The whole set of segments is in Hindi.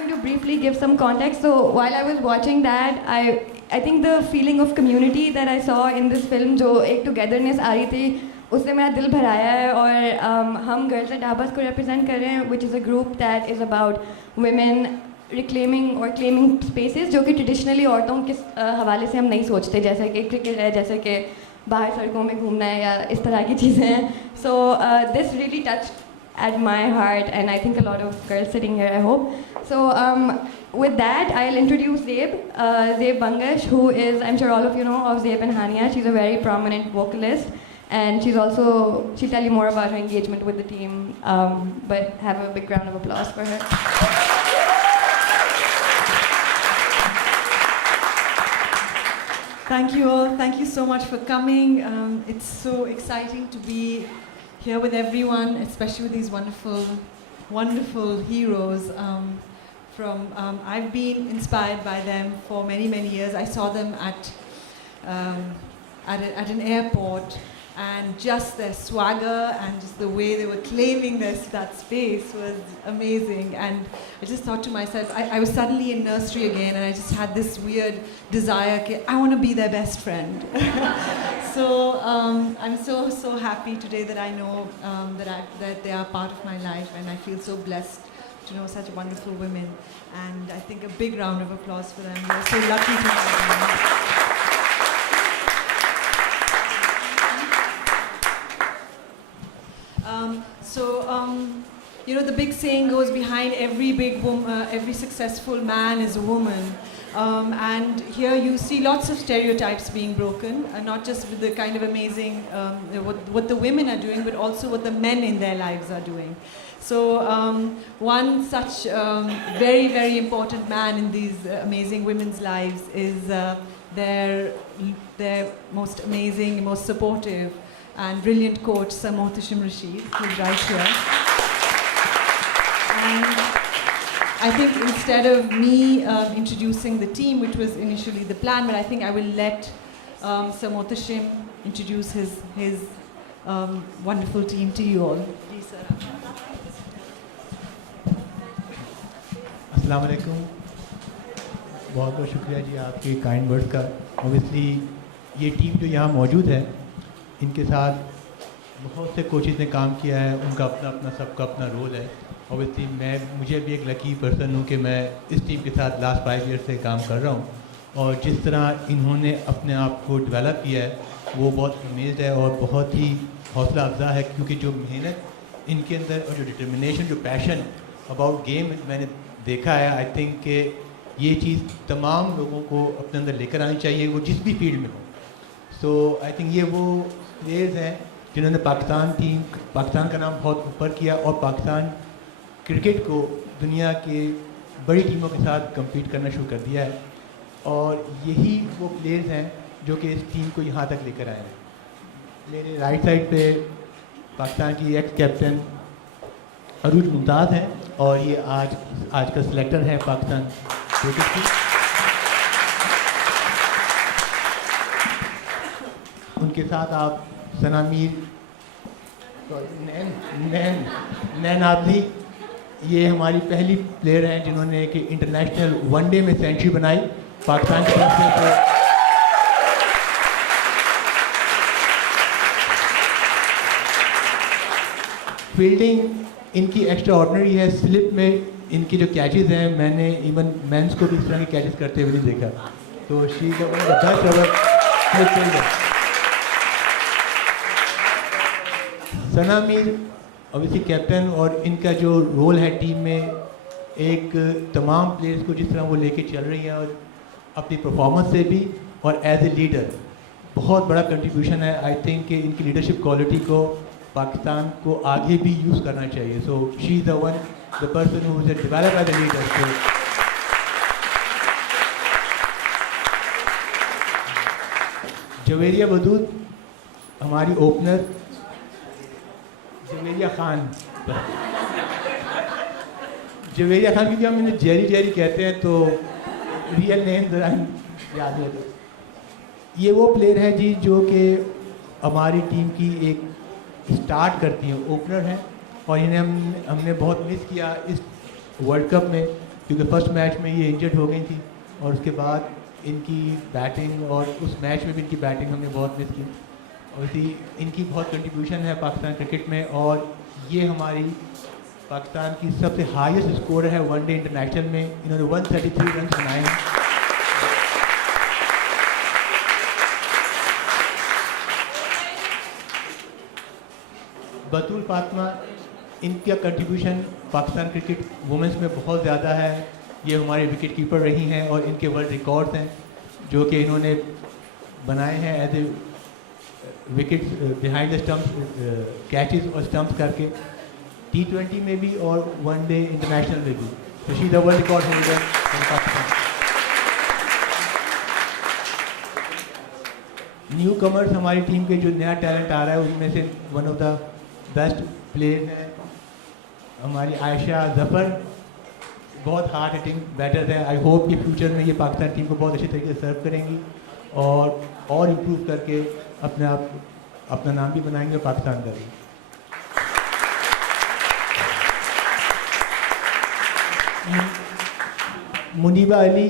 going to briefly give some context. So while I was watching that, I think the feeling of community that I saw in this film, जो एक togetherness आ रही थी, उससे मेरा दिल भर आया है. और हम Girls at Dabas को represent कर रहे हैं, which is a group that is about women reclaiming or claiming spaces जो कि traditionally औरतों के हवाले से हम नहीं सोचते, जैसे कि cricket है, जैसे कि बाहर सड़कों में घूमना है या इस तरह की चीज़ें हैं. So this really touched at my heart, and I think a lot of girls sitting here, I hope. So with that, I'll introduce Zeb Bangash, who is, I'm sure all of you know of Zeb and Hania. She's a very prominent vocalist, and she'll tell you more about her engagement with the team, but have a big round of applause for her. Thank you all. Thank you so much for coming. It's so exciting to be here with everyone, especially with these wonderful, wonderful heroes. I've been inspired by them for many, many years. I saw them at an airport, and just their swagger and just the way they were claiming that space was amazing. And I just thought to myself, I was suddenly in nursery again, and I just had this weird desire, I want to be their best friend. So I'm so happy today that I know that they are part of my life, and I feel so blessed to know such wonderful women. And I think a big round of applause for them. We're so lucky to have them. You know, the big saying goes, behind every big woman, every successful man is a woman. And here you see lots of stereotypes being broken, not just with the kind of amazing, what the women are doing, but also what the men in their lives are doing. So one such very, very important man in these amazing women's lives is their most amazing, most supportive and brilliant coach, Sir Mohtassim Rashid, who's right here. And I think instead of me introducing the team, which was initially the plan, but I think I will let Sir Mohtassim introduce his wonderful team to you all. Please, sir. अस्सलाम वालेकुम. बहुत बहुत शुक्रिया जी आपके काइंड वर्ड का. ऑब्वियसली ये टीम जो यहाँ मौजूद है, इनके साथ बहुत से कोचेज़ ने काम किया है, उनका अपना सबका अपना रोल है. ऑब्वियसली मुझे भी एक लकी पर्सन हूँ कि मैं इस टीम के साथ लास्ट 5 ईयर से काम कर रहा हूँ, और जिस तरह इन्होंने अपने आप को डेवलप किया है वो बहुत अमेज़्ड है और बहुत ही हौसला अफजा है, क्योंकि जो मेहनत इनके अंदर और जो डिटर्मिनेशन, जो पैशन अबाउट गेम मैंने देखा है, आई थिंक कि ये चीज़ तमाम लोगों को अपने अंदर लेकर आनी चाहिए, वो जिस भी फील्ड में हो. सो आई थिंक ये वो प्लेयर्स हैं जिन्होंने पाकिस्तान का नाम बहुत ऊपर किया और पाकिस्तान क्रिकेट को दुनिया के बड़ी टीमों के साथ कम्पीट करना शुरू कर दिया है, और यही वो प्लेयर्स हैं जो कि इस टीम को यहाँ तक लेकर आए हैं. मेरे राइट साइड पे पाकिस्तान की एक्स कैप्टन अरूज मुमताज़ हैं, और ये आज का सिलेक्टर है पाकिस्तान क्रिकेट की. उनके साथ आप सना मीर, नैन आदमी, ये हमारी पहली प्लेयर हैं जिन्होंने कि इंटरनेशनल वनडे में सेंचुरी बनाई पाकिस्तान की तरफ से. फील्डिंग इनकी एक्स्ट्रा ऑर्डिनरी है. स्लिप में इनकी जो कैचेस हैं, मैंने इवन मेंस को भी इस तरह के कैचेस करते हुए नहीं देखा. तो she is one of the best ever slip fielder. Sana Mir obviously captain, और इनका जो रोल है टीम में, एक तमाम प्लेयर्स को जिस तरह वो लेके चल रही हैं और अपनी परफॉर्मेंस से भी और एज ए लीडर बहुत बड़ा कंट्रीब्यूशन है. आई थिंक कि इनकी लीडरशिप क्वालिटी को पाकिस्तान को आगे भी यूज़ करना चाहिए. So she is the person who is develop as a leader. So Javeria Wadood हमारी ओपनर, जवेरिया खान क्योंकि हम इन्हें जेरी कहते हैं, तो रियल नेम ज़रा याद है. ये वो प्लेयर है जी जो कि हमारी टीम की एक स्टार्ट करती हैं, ओपनर हैं, और इन्हें हमने बहुत मिस किया इस वर्ल्ड कप में. क्योंकि फर्स्ट मैच में ये इंजर्ड हो गई थी और उसके बाद इनकी बैटिंग और उस मैच में भी इनकी बैटिंग हमने बहुत मिस की। obviously इनकी बहुत कंट्रीब्यूशन है पाकिस्तान क्रिकेट में और ये हमारी पाकिस्तान की सबसे हाईएस्ट स्कोर है वनडे इंटरनेशनल में। इन्होंने 133 रन बनाए हैं। बतूल फातिमा, इनका कंट्रीब्यूशन पाकिस्तान क्रिकेट वुमेंस में बहुत ज़्यादा है। ये हमारे विकेट कीपर रही हैं और इनके वर्ल्ड रिकॉर्ड्स हैं जो कि इन्होंने बनाए हैं as a wicket behind the stumps, catches और स्टम्प्स करके T20 में भी और वनडे इंटरनेशनल में भी। तो she the world record holder in Pakistan. New commerce हमारी टीम के जो नया टैलेंट आ रहा है उनमें से one of the best player हैं हमारी आयशा जफ़र। बहुत हार्ड हिटिंग बैटर है। आई होप कि फ्यूचर में ये पाकिस्तान टीम को बहुत अच्छे तरीके से सर्व करेंगी और इम्प्रूव करके अपना नाम भी बनाएंगे पाकिस्तान का भी। मुनीबा अली,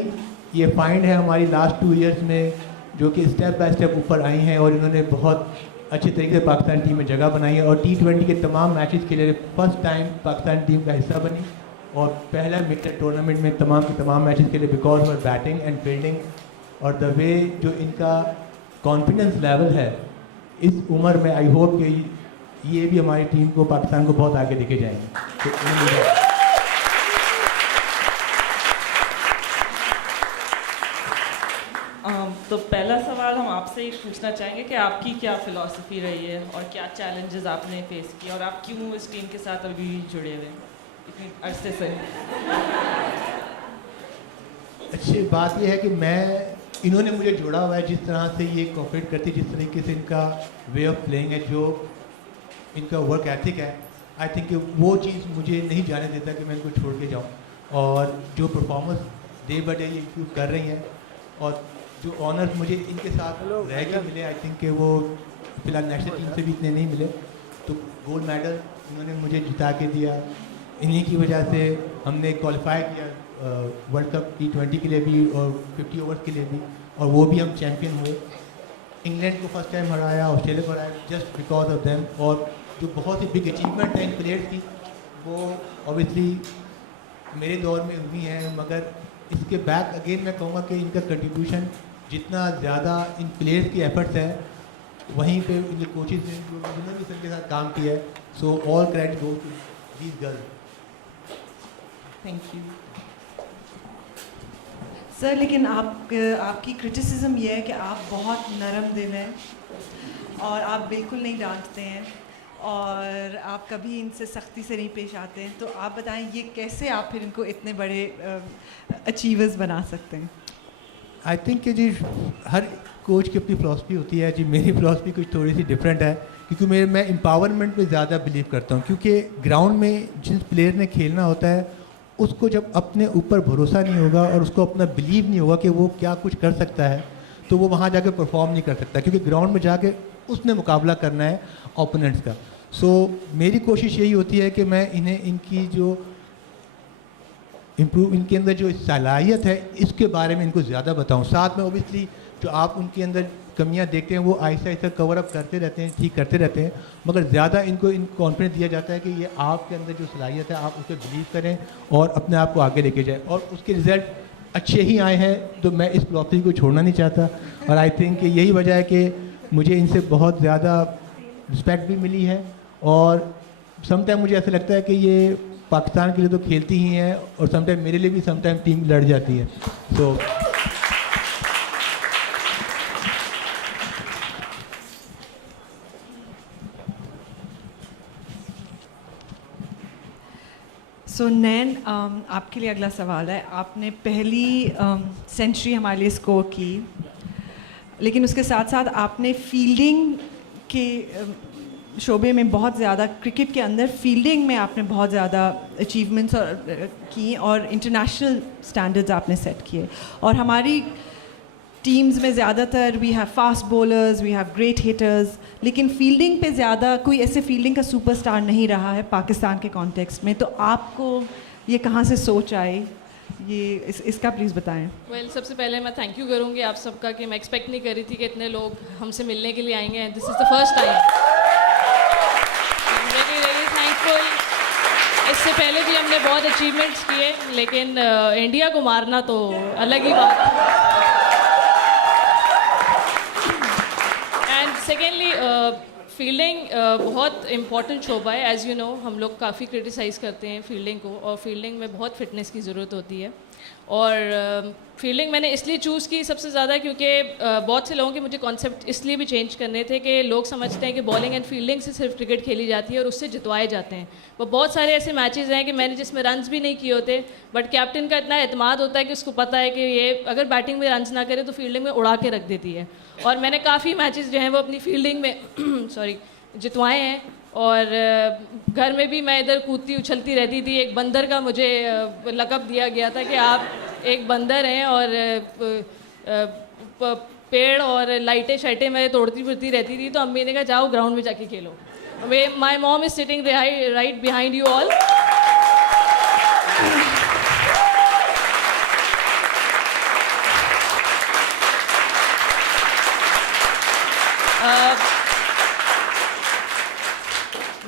ये फाइंड है हमारी लास्ट 2 इयर्स में जो कि स्टेप बाय स्टेप ऊपर आई हैं और इन्होंने बहुत अच्छे तरीके से पाकिस्तान टीम में जगह बनाई है और T20 के तमाम मैचेस के लिए फर्स्ट टाइम पाकिस्तान टीम का हिस्सा बनी और पहला मिक्सड टूर्नामेंट में तमाम के तमाम मैचेस के लिए because of batting and fielding और द वे जो इनका कॉन्फिडेंस लेवल है इस उम्र में। आई होप कि ये भी हमारी टीम को पाकिस्तान को बहुत आगे लेके जाएंगे। तो पहला सवाल हम आपसे ही पूछना चाहेंगे कि आपकी क्या फ़िलॉसफी रही है और क्या चैलेंजेस आपने फेस किए और आप क्यों इस टीम के साथ अभी जुड़े हुए इतने अरसे से? अच्छी बात यह है कि इन्होंने मुझे जोड़ा हुआ है, जिस तरह से ये कोऑपरेट करती, जिस तरीके से इनका वे ऑफ प्लेइंग है, जो इनका वर्क एथिक है। आई थिंक वो चीज़ मुझे नहीं जाने देता कि मैं इनको छोड़ के जाऊँ और जो परफॉर्मेंस डे बाय डे ये इम्प्रूव कर रही हैं और जो ऑनर्स मुझे इनके साथ रह के मिले, आई थिंक कि वो फिलहाल नेशनल टीम से भी इतने नहीं मिले। तो गोल्ड मेडल इन्होंने मुझे जिता के दिया। इन्हीं की वजह से हमने क्वालिफाई किया वर्ल्ड कप T20 के लिए भी और 50 ओवर्स के लिए भी और वो भी हम चैम्पियन हुए। इंग्लैंड को फर्स्ट टाइम हराया, ऑस्ट्रेलिया को हराया जस्ट बिकॉज ऑफ देम। और जो बहुत ही बिग अचीवमेंट है इन प्लेयर्स की वो ऑब्वियसली मेरे दौर में हुई हैं, मगर इसके बैक अगेन मैं कहूँगा कि इनका कंट्रीब्यूशन जितना ज़्यादा इन प्लेयर्स की एफर्ट्स है वहीं पे इनके कोचेज ने जिन्होंने भी सबके साथ काम किया है। So all credit goes to these girls. Thank you sir. लेकिन आपकी क्रिटिसिज्म ये है कि आप बहुत नरम दिल हैं और आप बिल्कुल नहीं डांटते हैं और आप कभी इनसे सख्ती से नहीं पेश आते हैं। तो आप बताएं ये कैसे आप फिर इनको इतने बड़े अचीवर्स बना सकते हैं? आई थिंक कि जी हर कोच की अपनी फ़िलासफ़ी होती है। जी मेरी फ़िलासफ़ी कुछ थोड़ी सी डिफरेंट है क्योंकि मैं एम्पावरमेंट में ज़्यादा बिलीव करता हूँ। क्योंकि ग्राउंड में जिस प्लेयर ने खेलना होता है उसको जब अपने ऊपर भरोसा नहीं होगा और उसको अपना बिलीव नहीं होगा कि वो क्या कुछ कर सकता है तो वो वहाँ जाके परफॉर्म नहीं कर सकता, क्योंकि ग्राउंड में जाके उसने मुकाबला करना है ओपोनेंट्स का। सो मेरी कोशिश यही होती है कि मैं इन्हें इनकी जो इम्प्रूव इनके अंदर जो सलाहियत है इसके बारे में इनको ज़्यादा बताऊं। साथ में ओबियसली जो आप उनके अंदर कमियां देखते हैं वो आहिस्ता आहिस्ता कवर अप करते रहते हैं, ठीक करते रहते हैं, मगर ज़्यादा इनको कॉन्फिडेंस दिया जाता है कि ये आपके अंदर जो सलाहियत है आप उसे बिलीव करें और अपने आप को आगे लेके जाएं और उसके रिज़ल्ट अच्छे ही आए हैं। तो मैं इस फिलॉसफी को छोड़ना नहीं चाहता और आई थिंक यही वजह है कि मुझे इनसे बहुत ज़्यादा रिस्पेक्ट भी मिली है और समटाइम मुझे ऐसा लगता है कि ये पाकिस्तान के लिए तो खेलती ही हैं और समटाइम मेरे लिए भी समटाइम टीम लड़ जाती है। सो नैन, आपके लिए अगला सवाल है। आपने पहली सेंचुरी हमारे लिए स्कोर की, लेकिन उसके साथ साथ आपने फील्डिंग के शोबे में बहुत ज़्यादा, क्रिकेट के अंदर फील्डिंग में आपने बहुत ज़्यादा अचीवमेंट्स की और इंटरनेशनल स्टैंडर्ड्स आपने सेट किए। और हमारी टीम्स में ज़्यादातर we have fast bowlers, we have great hitters, लेकिन फील्डिंग पे ज़्यादा कोई ऐसे फील्डिंग का सुपरस्टार नहीं रहा है पाकिस्तान के कॉन्टेक्स्ट में। तो आपको ये कहाँ से सोच आई ये इसका प्लीज़ बताएं। वेल सबसे पहले मैं थैंक यू करूँगी आप सबका कि मैं एक्सपेक्ट नहीं कर रही थी कि इतने लोग हमसे मिलने के लिए आएंगे and this is the first time. Very very thankful. इससे पहले भी हमने बहुत अचीवमेंट्स किए, लेकिन इंडिया को मारना तो अलग ही बात। एंड सेकेंडली फील्डिंग बहुत इम्पॉर्टेंट शोबा है। एज़ यू नो हम लोग काफ़ी क्रिटिसाइज़ करते हैं फील्डिंग को, और फील्डिंग में बहुत फिटनेस की ज़रूरत होती है। और फील्डिंग मैंने इसलिए चूज़ की सबसे ज़्यादा क्योंकि बहुत से लोगों के मुझे कॉन्सेप्ट इसलिए भी चेंज करने थे कि लोग समझते हैं कि बॉलिंग एंड फील्डिंग से सिर्फ क्रिकेट खेली जाती है और उससे जितवाए जाते हैं। वो बहुत सारे ऐसे मैचेस हैं कि मैंने जिसमें रन्स भी नहीं किए होते, बट कैप्टन का इतना एतमाद होता है कि उसको पता है कि ये अगर बैटिंग में रन्स ना करे तो फील्डिंग में उड़ा के रख देती है। और मैंने काफ़ी मैचेस जो हैं वो अपनी फील्डिंग में सॉरी जितवाए हैं। और घर में भी मैं इधर कूदती उछलती रहती थी। एक बंदर का मुझे लक़ब दिया गया था कि आप एक बंदर हैं, और पेड़ और लाइटें शाइटें मैं तोड़ती फिरती रहती थी। तो अम्मी ने कहा जाओ ग्राउंड में जाके खेलो। My mom is sitting right behind you all.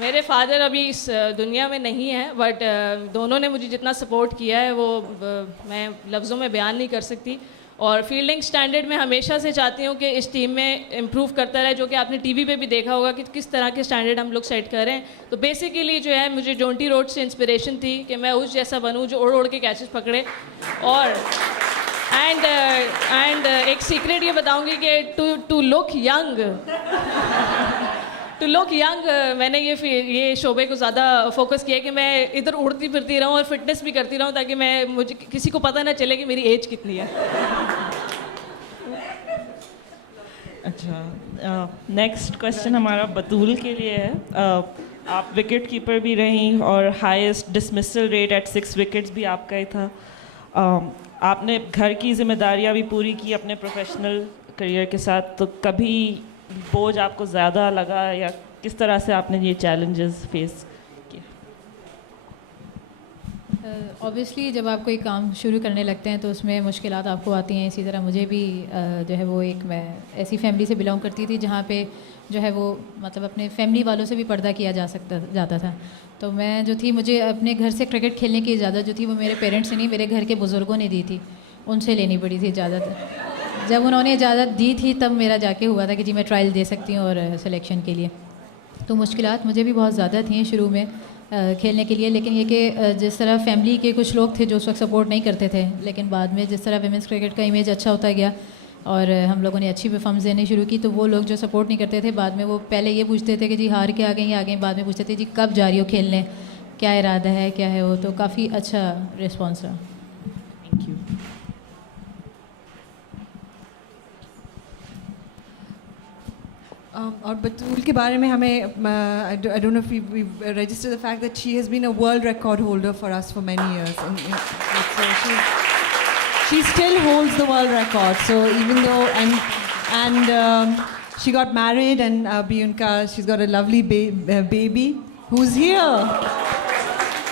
मेरे फादर अभी इस दुनिया में नहीं है, बट दोनों ने मुझे जितना सपोर्ट किया है वो मैं लफ्ज़ों में बयान नहीं कर सकती। और फील्डिंग स्टैंडर्ड में हमेशा से चाहती हूँ कि इस टीम में इम्प्रूव करता रहे, जो कि आपने टीवी पे भी देखा होगा कि किस तरह के स्टैंडर्ड हम लोग सेट कर रहे हैं। तो बेसिकली जो है मुझे जोंटी रोड से इंस्पिरेशन थी कि मैं उस जैसा बनूँ जो उड़ उड़ के कैचेस पकड़े। और एंड एक सीक्रेट ये बताऊँगी कि टू लुक यंग मैंने ये शोबे को ज़्यादा फोकस किया कि मैं इधर उड़ती फिरती रहूँ और फिटनेस भी करती रहूँ, ताकि मुझे किसी को पता ना चले कि मेरी एज कितनी है। अच्छा, नेक्स्ट क्वेश्चन हमारा बतूल के लिए है। आप विकेट कीपर भी रहीं और highest dismissal rate at 6 wickets भी आपका ही था। आपने घर की जिम्मेदारियां भी पूरी की अपने प्रोफेशनल करियर के साथ, तो कभी बोझ आपको ज़्यादा लगा या किस तरह से आपने ये चैलेंजेस फेस किए? ऑब्वियसली जब आप कोई काम शुरू करने लगते हैं तो उसमें मुश्किलात आपको आती हैं। इसी तरह मुझे भी जो है वो मैं ऐसी फैमिली से बिलोंग करती थी जहाँ पे जो है वो मतलब अपने फैमिली वालों से भी पर्दा किया जाता था। तो मैं जो थी, मुझे अपने घर से क्रिकेट खेलने की इजाज़त जो थी वो मेरे पेरेंट्स से नहीं, मेरे घर के बुज़ुर्गों ने दी थी, उनसे लेनी पड़ी थी इजाज़त। जब उन्होंने इजाज़त दी थी तब मेरा जाके हुआ था कि जी मैं ट्रायल दे सकती हूँ और सिलेक्शन के लिए। तो मुश्किलात मुझे भी बहुत ज़्यादा थी शुरू में खेलने के लिए, लेकिन ये कि जिस तरह फैमिली के कुछ लोग थे जो उस वक्त सपोर्ट नहीं करते थे, लेकिन बाद में जिस तरह विमेंस क्रिकेट का इमेज अच्छा होता गया और हम लोगों ने अच्छी परफॉर्मेंस देनी शुरू की, तो वो लोग जो सपोर्ट नहीं करते थे बाद में वो पहले ये पूछते थे कि जी हार के आ गई, बाद में पूछते थे जी कब जा रही हो खेलने, क्या इरादा है, क्या है वो। तो काफ़ी अच्छा रिस्पॉन्स रहा। Thank you. और बतूल के बारे में हमें I don't know if we register the fact that she has been a world record holder for us for many years. She still holds the world record. So even though and she got married and अभी उनका she's got a lovely baby who's here.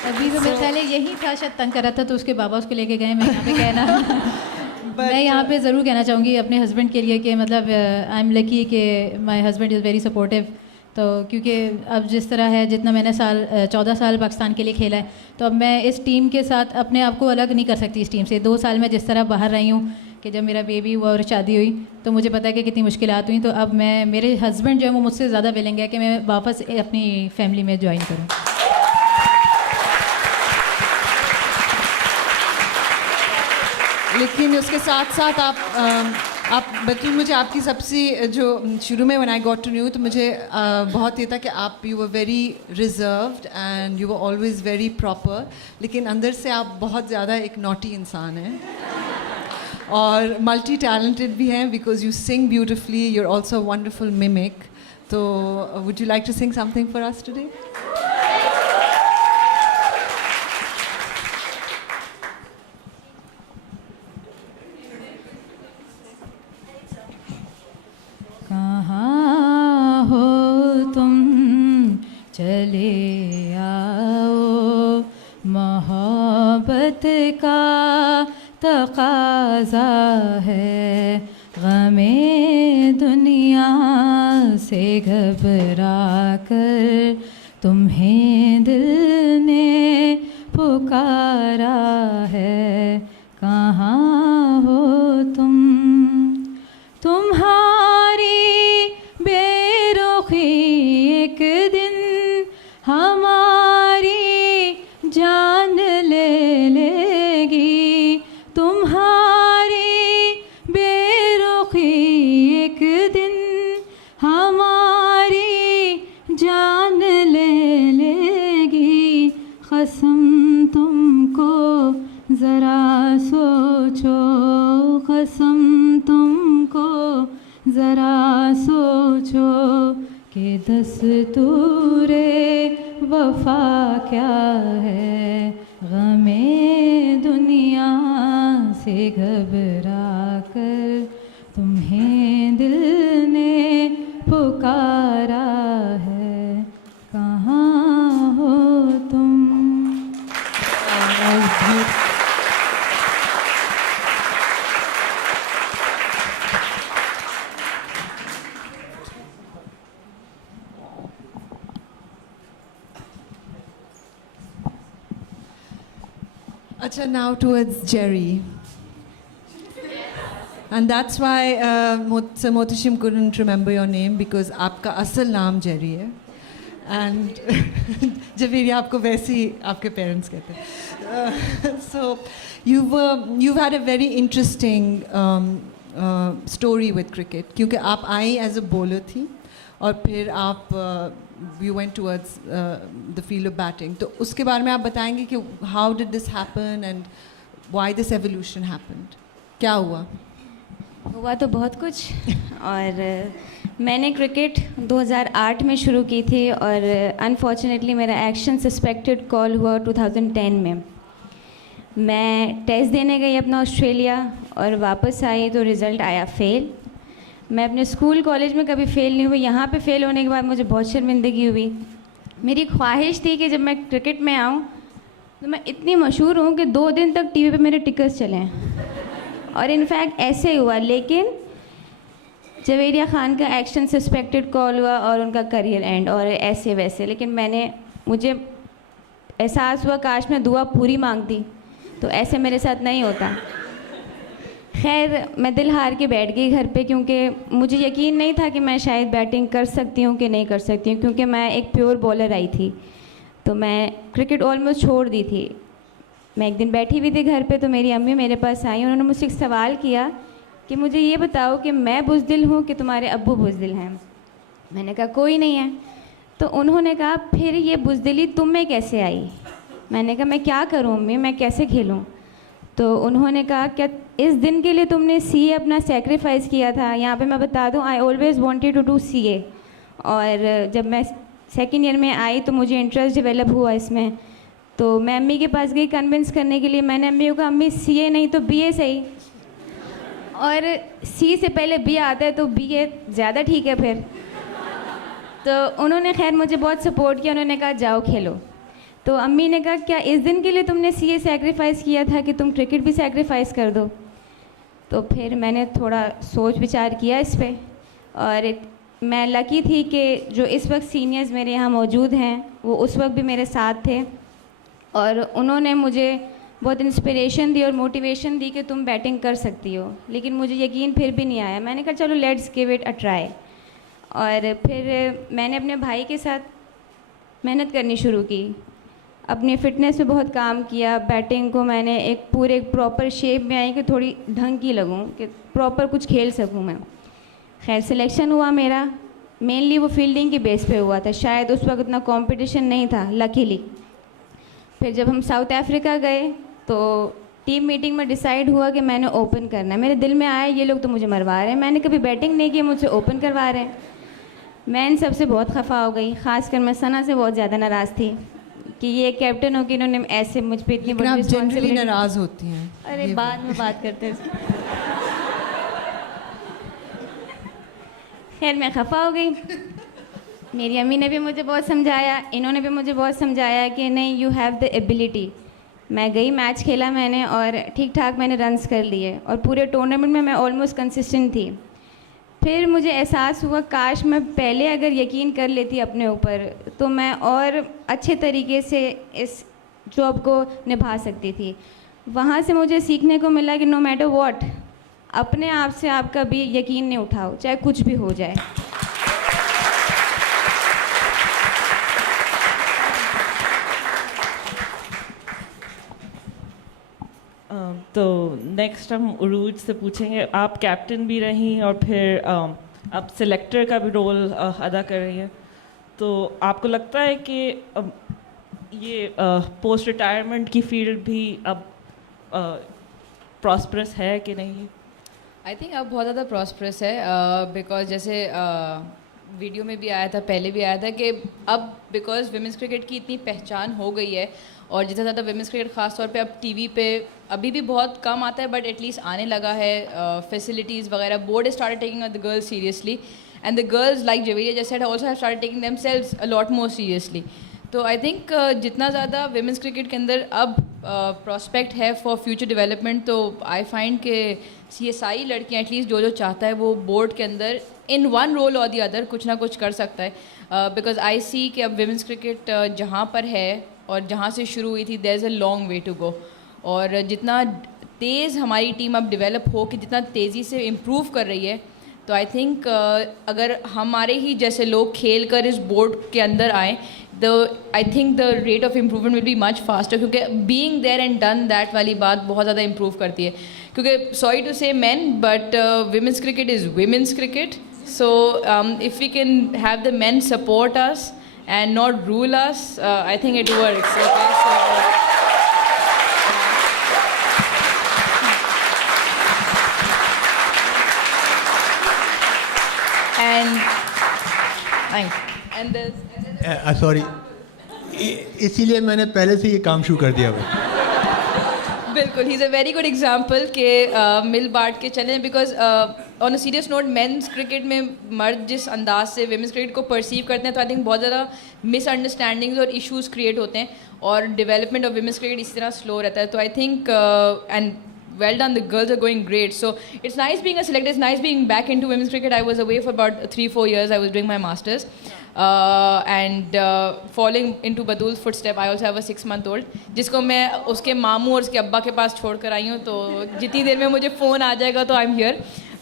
अभी तो मेरे ख्याल है यही था, शायद तंग कर रहा था तो उसके बाबा उसको लेके गए। मैं यहाँ पे कहना मैं यहाँ पे ज़रूर कहना चाहूँगी अपने हस्बैंड के लिए कि मतलब आई एम लकी कि my husband is very supportive. तो क्योंकि अब जिस तरह है, जितना मैंने 14 साल पाकिस्तान के लिए खेला है, तो अब मैं इस टीम के साथ अपने आप को अलग नहीं कर सकती इस टीम से। 2 साल में जिस तरह बाहर रही हूँ कि जब मेरा बेबी हुआ और शादी हुई तो मुझे पता है कि कितनी मुश्किलात हुई। तो अब मेरे हस्बैंड जो है वो मुझसे ज़्यादा विलिंग है कि मैं वापस अपनी फैमिली में ज्वाइन करूँ। लेकिन उसके साथ साथ आप बतूल, मुझे आपकी सबसे जो शुरू में when I got to know तो मुझे बहुत ये था कि आप you were very reserved and you were always very proper, लेकिन अंदर से आप बहुत ज़्यादा एक नॉटी इंसान हैं और मल्टी टैलेंटेड भी हैं because you sing beautifully, you are also wonderful mimic. तो would you like to sing something for us today? कहाँ हो तुम चले आओ, मोहब्बत का तकाज़ा है, गमे दुनिया से घबरा कर तुम्हें दिल ने पुकारा है, कहाँ हो तुम। तुम्हारी बेरुखी एक दिन हमारी जान ले लेगी, तुम्हारी बेरुखी एक दिन हमारी जान ले लेगी। कसम तुमको ज़रा सोचो, कसम तुमको ज़रा सोचो कि दस्तूरे वफ़ा क्या है, गमे दुनिया से घबरा कर तुम्हें दिल ने पुकारा है, कहाँ हो तुम। Acha, now towards Jerry. And that's why Sir Motishim couldn't remember your name, because आपका असल नाम Jerry है. And Javeri आपको वैसे ही आपके parents कहते हैं. So you've had a very interesting story with cricket, क्योंकि आप आई as a bowler थी और फिर आप you went towards the field of batting. तो उसके बारे में आप बताएंगे कि how did this happen and why this evolution happened? क्या हुआ? हुआ तो बहुत कुछ। और मैंने क्रिकेट 2008 में शुरू की थी और अनफॉर्चुनेटली मेरा एक्शन सस्पेक्टेड कॉल हुआ 2010 में। मैं टेस्ट देने गई अपना ऑस्ट्रेलिया और वापस आई तो रिज़ल्ट आया फेल। मैं अपने स्कूल कॉलेज में कभी फ़ेल नहीं हुई, यहाँ पे फ़ेल होने के बाद मुझे बहुत शर्मिंदगी हुई। मेरी ख्वाहिश थी कि जब मैं क्रिकेट में आऊँ तो मैं इतनी मशहूर हूँ कि 2 दिन तक टीवी पे मेरे टिकट्स चलें, और इनफैक्ट ऐसे ही हुआ। लेकिन जवेरिया ख़ान का एक्शन सस्पेक्टेड कॉल हुआ और उनका करियर एंड और ऐसे वैसे। लेकिन मुझे एहसास हुआ काश मैं दुआ पूरी मांगती तो ऐसे मेरे साथ नहीं होता। खैर मैं दिल हार के बैठ गई घर पे, क्योंकि मुझे यकीन नहीं था कि मैं शायद बैटिंग कर सकती हूँ कि नहीं कर सकती हूँ, क्योंकि मैं एक प्योर बॉलर आई थी। तो मैं क्रिकेट ऑलमोस्ट छोड़ दी थी। मैं एक दिन बैठी हुई थी घर पे तो मेरी अम्मी मेरे पास आई, उन्होंने मुझसे एक सवाल किया कि मुझे ये बताओ कि मैं बुज़दिल हूँ कि तुम्हारे अब्बू बुज़दिल हैं। मैंने कहा कोई नहीं है। तो उन्होंने कहा फिर ये बुज़दिली तुम में कैसे आई? मैंने कहा मैं क्या करूँ अम्मी, मैं कैसे खेलूँ? तो उन्होंने कहा क्या इस दिन के लिए तुमने सीए अपना सेक्रीफाइस किया था? यहाँ पे मैं बता दूँ I always wanted to do CA, और जब मैं सेकेंड ईयर में आई तो मुझे इंटरेस्ट डेवलप हुआ इसमें। तो मैं अम्मी के पास गई कन्विंस करने के लिए। मैंने अम्मी को कहा अम्मी सीए नहीं तो बीए सही, और सी से पहले बी आता है तो बीए ज़्यादा ठीक है फिर। तो उन्होंने खैर मुझे बहुत सपोर्ट किया, उन्होंने कहा जाओ खेलो। तो अम्मी ने कहा क्या इस दिन के लिए तुमने सीए सेक्रीफाइस किया था कि तुम क्रिकेट भी सेक्रीफाइस कर दो? तो फिर मैंने थोड़ा सोच विचार किया इस पर, और मैं लकी थी कि जो इस वक्त सीनियर्स मेरे यहाँ मौजूद हैं वो उस वक्त भी मेरे साथ थे, और उन्होंने मुझे बहुत इंस्पिरेशन दी और मोटिवेशन दी कि तुम बैटिंग कर सकती हो। लेकिन मुझे यकीन फिर भी नहीं आया। मैंने कहा चलो let's give it a try. और फिर मैंने अपने भाई के साथ मेहनत करनी शुरू की, अपनी फ़िटनेस पे बहुत काम किया। बैटिंग को मैंने एक पूरे प्रॉपर शेप में आई कि थोड़ी ढंग की लगूं, कि प्रॉपर कुछ खेल सकूं मैं। खैर सिलेक्शन हुआ मेरा, मेनली वो फील्डिंग के बेस पे हुआ था। शायद उस वक्त इतना कंपटीशन नहीं था लकीली। फिर जब हम साउथ अफ्रीका गए तो टीम मीटिंग में डिसाइड हुआ कि मैंने ओपन करना है। मेरे दिल में आया ये लोग तो मुझे मरवा रहे हैं, मैंने कभी बैटिंग नहीं की, मुझसे ओपन करवा रहे हैं। मैं इन सबसे बहुत खफा हो गई, ख़ासकर मैं सना से बहुत ज़्यादा नाराज़ थी कि ये कैप्टन हो कि इन्होंने ऐसे मुझ पर इतनी बड़ी जनरली नाराज़ होती हैं। अरे बाद में बात करते हैं। खैर मैं खफा हो गई। मेरी अम्मी ने भी मुझे बहुत समझाया, इन्होंने भी मुझे बहुत समझाया कि नहीं यू हैव द एबिलिटी, मैं गई, मैच खेला मैंने और ठीक ठाक मैंने रन्स कर लिए और पूरे टूर्नामेंट में मैं ऑलमोस्ट कंसिस्टेंट थी। फिर मुझे एहसास हुआ काश मैं पहले अगर यकीन कर लेती अपने ऊपर तो मैं और अच्छे तरीके से इस जॉब को निभा सकती थी। वहाँ से मुझे सीखने को मिला कि नो मैटर व्हाट, अपने आप से आप कभी यकीन नहीं उठाओ, चाहे कुछ भी हो जाए। तो नेक्स्ट हम उरूज से पूछेंगे, आप कैप्टन भी रहीं और फिर आप सिलेक्टर का भी रोल अदा कर रही हैं, तो आपको लगता है कि ये पोस्ट रिटायरमेंट की फील्ड भी अब प्रॉस्परस है कि नहीं? आई थिंक अब बहुत ज़्यादा प्रॉस्परस है, बिकॉज जैसे वीडियो में भी आया था, पहले भी आया था कि अब बिकॉज विमेंस क्रिकेट की इतनी पहचान हो गई है और जितना ज़्यादा विमेंस क्रिकेट ख़ास तौर पे अब टीवी पे अभी भी बहुत कम आता है बट एटलीस्ट आने लगा है, फैसिलिटीज़ वगैरह, board started taking the girls seriously and the girls like Javeria जैसे also have started taking themselves a lot more seriously. तो आई थिंक जितना ज़्यादा विमेंस क्रिकेट के अंदर अब प्रॉस्पेक्ट है फॉर फ्यूचर डेवलपमेंट, तो आई फाइंड कि CSI लड़कियाँ एटलीस्ट जो चाहता है वो बोर्ड के अंदर इन वन रोल और दी अदर कुछ ना कुछ कर सकता है, बिकॉज आई सी कि अब विमेंस क्रिकेट जहाँ पर है और जहाँ से शुरू हुई थी there is a long way to go, और जितना तेज़ हमारी टीम अब डेवलप हो कि जितना तेज़ी से इम्प्रूव कर रही है, तो आई थिंक अगर हमारे ही जैसे लोग खेल कर इस बोर्ड के अंदर आएँ I think the rate of improvement will be much faster, क्योंकि being there and done that वाली बात बहुत ज़्यादा इम्प्रूव करती है। क्योंकि sorry to say man but women's cricket is women's cricket, so if we can have the men support us and not rule us, I think it works. Okay, so and thanks. And there's sorry, इसीलिए मैंने पहले से ये काम शुरू कर दिया हुआ। बिल्कुल, he is a very good example के मिल बांट के चले, because on a serious note men's cricket में मर्द जिस अंदाज से विमेंस क्रिकेट को परसीव करते हैं, तो आई थिंक बहुत ज़्यादा मिसअंडरस्टैंडिंग्स और इश्यूज़ क्रिएट होते हैं और डेवलपमेंट ऑफ विमेंस क्रिकेट इस तरह स्लो रहता है। तो I think and well done, the girls are going great, so it's nice being a selector, it's nice being back into women's cricket. I was away for about 3-4 years, I was doing my masters, and following into Batul's footstep, I also have a 6-month-old जिसको मैं उसके मामू और उसके अब्बा के पास छोड़ कर आई हूँ, तो जितनी देर में मुझे फ़ोन आ जाएगा तो I'm here.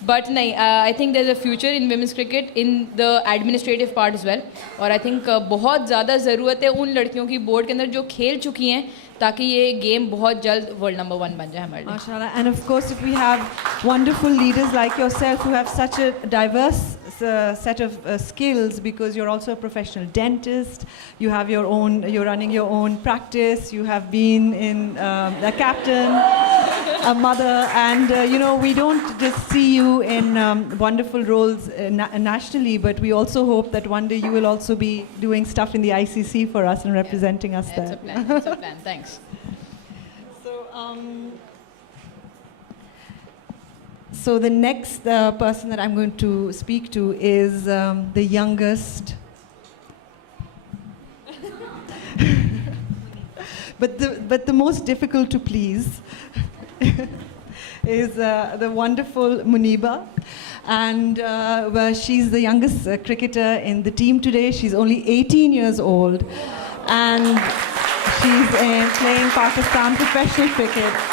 बट नहीं, I think there is a future in women's cricket in the administrative part as well, और आई थिंक बहुत ज़्यादा ज़रूरत है उन लड़कियों की बोर्ड के अंदर जो खेल चुकी हैं, ताकि ये गेम बहुत जल्द वर्ल्ड नंबर 1 बन जाए हमारे लिए। Mashallah. And of course, if we have wonderful leaders like yourself who have such a diverse set of skills, because you're also a professional dentist, you have your own, you're running your own practice, you have been in a captain, a mother, and you know, we don't just see you in wonderful roles nationally, but we also hope that one day you will also be doing stuff in the ICC for us and representing us there. It's a plan, it's a plan. Thanks. So the next person that I'm going to speak to is the youngest, but the most difficult to please is the wonderful Muniba, and she's the youngest cricketer in the team today. She's only 18 years old, and she's playing Pakistan professional cricket.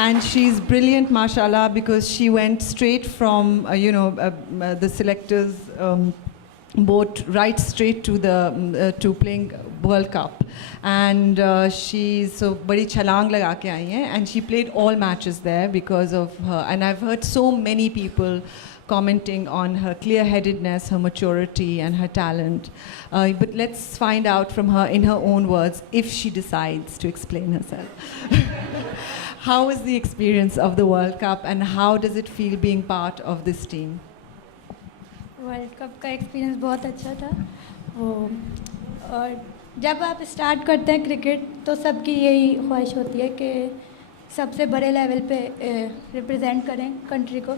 And she's brilliant, mashallah, because she went straight from, the selectors' boat right straight to to playing World Cup. And she's so badi chalang laga ke aayi hai, and she played all matches there because of her. And I've heard so many people commenting on her clear-headedness, her maturity, and her talent. But let's find out from her in her own words, if she decides to explain herself. How is the experience of the World Cup, and how does it feel being part of this team? World cup का एक्सपीरियंस बहुत अच्छा था वो, और जब आप स्टार्ट करते हैं क्रिकेट तो सबकी यही ख्वाहिश होती है कि सबसे बड़े लेवल पे रिप्रेजेंट करें कंट्री को।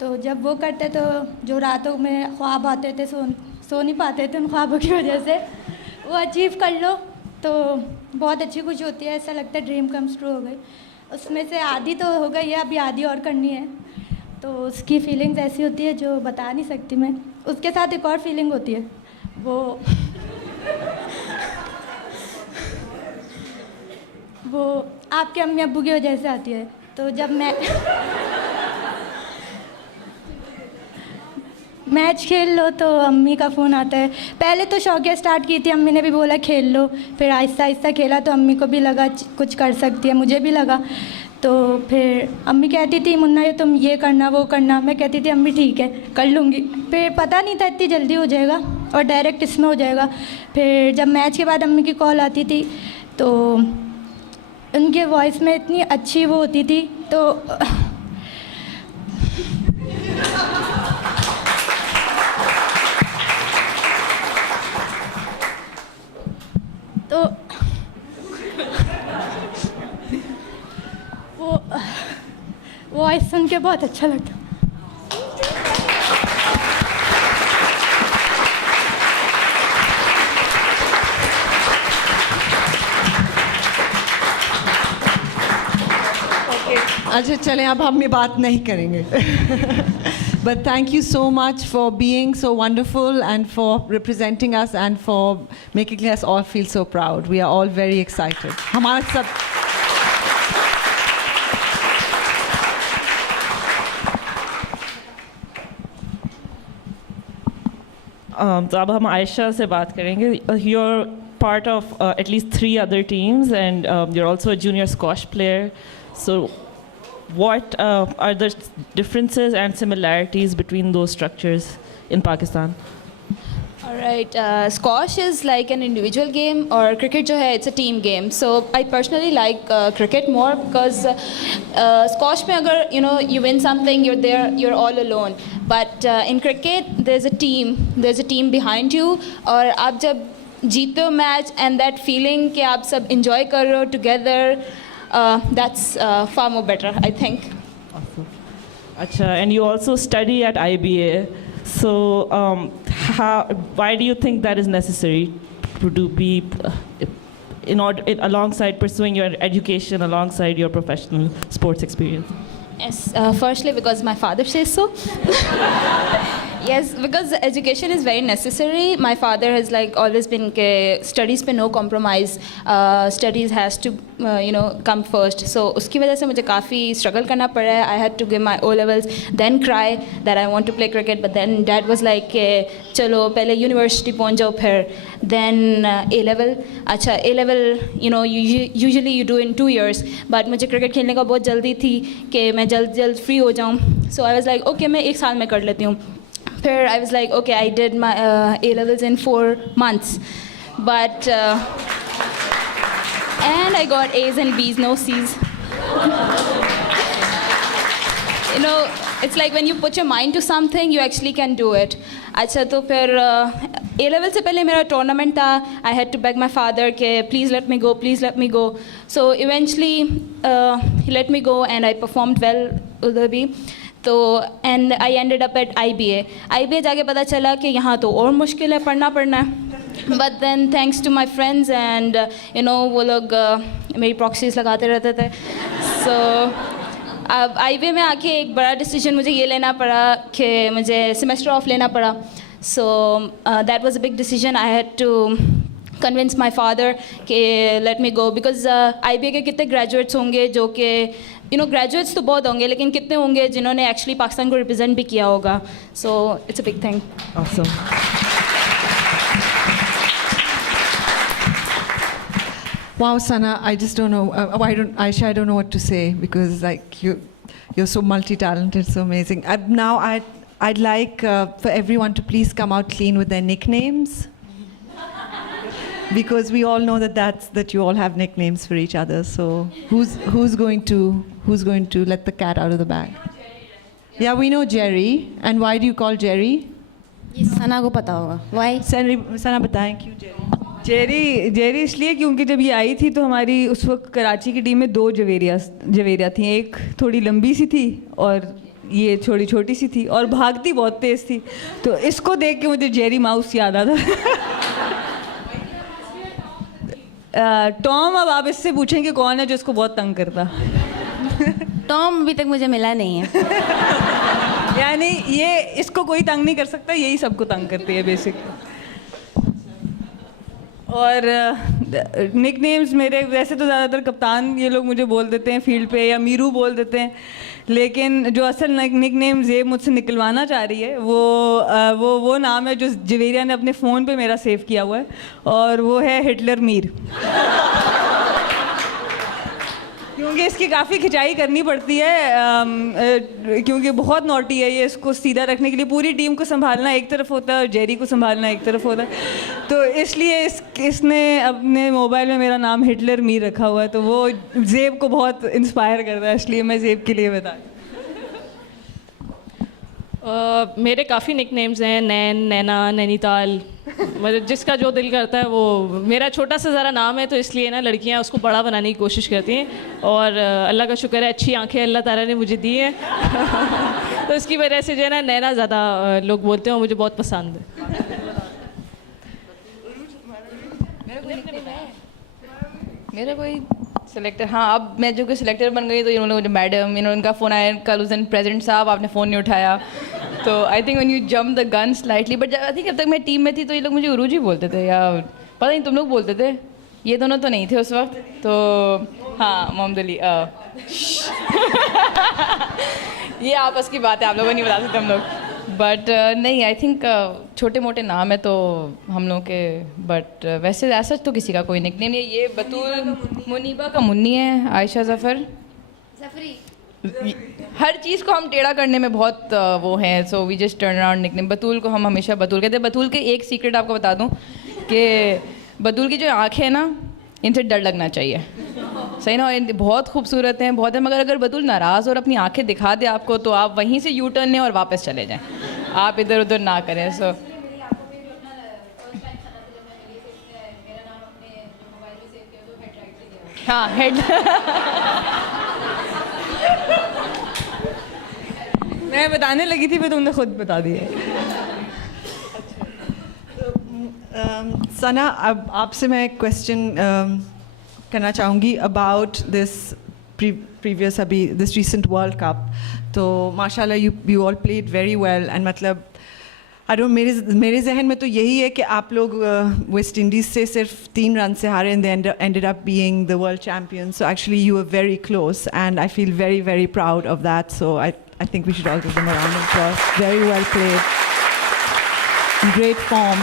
तो जब वो करते तो जो रातों में ख्वाब आते थे, सो नहीं पाते थे उन ख्वाबों की वजह से, वो अचीव कर लो तो बहुत अच्छी खुशी होती है, ऐसा लगता है ड्रीम कम्स ट्रू हो गई। उसमें से आधी तो हो गई है, अभी आधी और करनी है, तो उसकी फीलिंग्स ऐसी होती है जो बता नहीं सकती मैं। उसके साथ एक और फीलिंग होती है, वो आपके अम्मी अब्बू की वजह से आती है। तो जब मैं मैच खेल लो तो अम्मी का फ़ोन आता है। पहले तो शौकिया स्टार्ट की थी, अम्मी ने भी बोला खेल लो, फिर आहिस्ता आहिस्ता खेला तो अम्मी को भी लगा कुछ कर सकती है, मुझे भी लगा। तो फिर अम्मी कहती थी मुन्ना ये तुम ये करना वो करना, मैं कहती थी अम्मी ठीक है कर लूँगी। फिर पता नहीं था इतनी जल्दी हो जाएगा और डायरेक्ट इसमें हो जाएगा। फिर जब मैच के बाद अम्मी की कॉल आती थी तो उनके वॉइस में इतनी अच्छी वो होती थी तो वो वॉइस सुन के बहुत अच्छा लगता। अच्छा चलें, अब हम ये बात नहीं करेंगे. But thank you so much for being so wonderful and for representing us and for making us all feel so proud. We are all very excited. हमारा सब तो अब हम आयशा से बात करेंगे. You're part of at least 3 other teams and you're also a junior squash player. So what are the differences and similarities between those structures in Pakistan? Alright, squash is like an individual game or cricket जो है it's a team game. So I personally like cricket more because squash में अगर you win something, you're there, you're all alone. But in cricket there's a team behind you और आप जब जीते हो मैच and that feeling कि आप सब enjoy कर रहे हो together, that's far more better, I think. Awesome. Acha, and you also study at IBA. So why do you think that is necessary to be alongside pursuing your education, alongside your professional sports experience? Yes, firstly because my father says so. Yes, because education is very necessary. My father has like always been studies पे no compromise. Studies has to come first. So उसकी वजह से मुझे काफ़ी struggle करना पड़ा है. I had to give my O levels, then cry that I want to play cricket. But then dad was like चलो पहले university पहुंच जाओ फिर. Then A level. अच्छा A level usually you do in 2 years. But मुझे cricket खेलने का बहुत जल्दी थी कि मैं जल्द free हो जाऊँ. So I was like okay मैं 1 साल में कर लेती हूँ. Here I was like, okay, I did my A levels in 4 months, but and I got A's and B's, no C's. It's like when you put your mind to something, you actually can do it. अच्छा तो फिर A level से पहले मेरा tournament था. I had to beg my father कि please let me go, please let me go. So eventually he let me go and I performed well उधर भी. तो and I ended up at IBA जाके पता चला कि यहाँ तो और मुश्किल है पढ़ना है. But then thanks to my friends and वो लोग मेरी प्रॉक्सीज लगाते रहते थे. सो अब IBA में आके एक बड़ा डिसीजन मुझे ये लेना पड़ा कि मुझे सेमेस्टर ऑफ लेना पड़ा. So that was a big decision. I had to convince my father कि let me go because IBA के कितने ग्रेजुएट्स होंगे जो कि ग्रेजुएट्स तो बहुत होंगे लेकिन कितने होंगे जिन्होंने एक्चुअली पाकिस्तान को रिप्रेजेंट भी किया होगा. So it's a big thing. Awesome. Wow, Sana, I just don't know. Aisha, I don't know what to say because like you're so multi-talented, so amazing. Now I'd like for everyone to please come out clean with their nicknames. Because we all know that you all have nicknames for each other. So who's going to let the cat out of the bag? Yeah, we know Jerry. And why do you call Jerry? ये सना को पता होगा. Why? सना बताएं क्यों Jerry? जेरी इसलिए क्योंकि जब ये आई थी तो हमारी उस वक्त कराची की टीम में 2 जवेरिया थी. एक थोड़ी लंबी सी थी और ये थोड़ी छोटी सी थी और भागती बहुत तेज़ थी. तो इसको देख के मुझे जेरी माउस याद आता. टॉम, अब आप इससे पूछें कि कौन है जो इसको बहुत तंग करता। टॉम अभी तक मुझे मिला नहीं है। यानी ये इसको कोई तंग नहीं कर सकता, यही सबको तंग करती है बेसिकली। और निकनेम्स मेरे वैसे तो ज़्यादातर कप्तान ये लोग मुझे बोल देते हैं फील्ड पे, या मीरू बोल देते हैं, लेकिन जो असल निकनेम ज़ेब मुझसे निकलवाना चाह रही है वो नाम है जो जवेरिया ने अपने फ़ोन पे मेरा सेव किया हुआ है, और वो है हिटलर मीर। क्योंकि इसकी काफ़ी खिंचाई करनी पड़ती है, क्योंकि बहुत नॉटी है ये। इसको सीधा रखने के लिए पूरी टीम को संभालना एक तरफ होता है और जेरी को संभालना एक तरफ होता है, तो इसलिए इसने अपने मोबाइल में मेरा नाम हिटलर मीर रखा हुआ है, तो वो ज़ेब को बहुत इंस्पायर करता है, इसलिए मैं ज़ेब के लिए बता। मेरे काफ़ी निकनेम्स हैं, नैन, नैना, नैनीताल, मतलब जिसका जो दिल करता है वो। मेरा छोटा सा ज़रा नाम है तो इसलिए ना लड़कियां उसको बड़ा बनाने की कोशिश करती हैं, और अल्लाह का शुक्र है अच्छी आंखें अल्लाह ताला ने मुझे दी हैं। तो इसकी वजह से जो है ना नैना ज़्यादा लोग बोलते हैं और मुझे बहुत पसंद है। मेरा कोई सिलेक्टर, हाँ, अब मैं जो कोई सिलेक्टर बन गई तो इन्होंने मुझे मैडम, उनका फ़ोन आया कल उस दिन, प्रेसिडेंट साहब आपने फ़ोन नहीं उठाया, तो I think when you jump the gun slightly, but I think जब तक मैं टीम में थी तो ये लोग मुझे उरूज ही बोलते थे, या पता नहीं तुम लोग बोलते थे, ये दोनों तो नहीं थे उस वक्त, तो हाँ मोहम्मद अली। ये आपस की बात है, आप लोगों नहीं बता सकते हम लोग, बट नहीं, आई थिंक छोटे मोटे नाम है तो हम लोग के, बट वैसे ऐसा तो किसी का कोई निकनेम नहीं है। ये बतूल, मुनीबा का मुन्नी है, आयशा ज़फ़र, हर चीज़ को हम टेढ़ा करने में बहुत वो हैं, so we just turn around nickname. Batool को हम हमेशा बतूल कहते हैं। बतूल के एक सीक्रेट आपको बता दूं कि बतूल की जो आँखें हैं ना, इनसे डर लगना चाहिए, सही ना, और बहुत खूबसूरत हैं, बहुत है, मगर अगर बतूल नाराज़ और अपनी आंखें दिखा दे आपको तो आप वहीं से यू टर्न लें और वापस चले जाएं, आप इधर उधर ना करें। सो हाँ, हेड मैं बताने लगी थी, फिर तुमने खुद बता दिया। सना, अब आपसे मैं क्वेश्चन करना चाहूँगी अबाउट दिस प्रीवियस अभी दिस रीसेंट वर्ल्ड कप। तो माशाल्लाह you all played very well, and मतलब आई डोंट, मेरे जहन में तो यही है कि आप लोग वेस्ट इंडीज़ से सिर्फ 3 रन से हारे, and they ended up being the world champion, so actually you are very close and I feel very very proud of that, so I think we should all give them a round of applause. Very well played. In great form.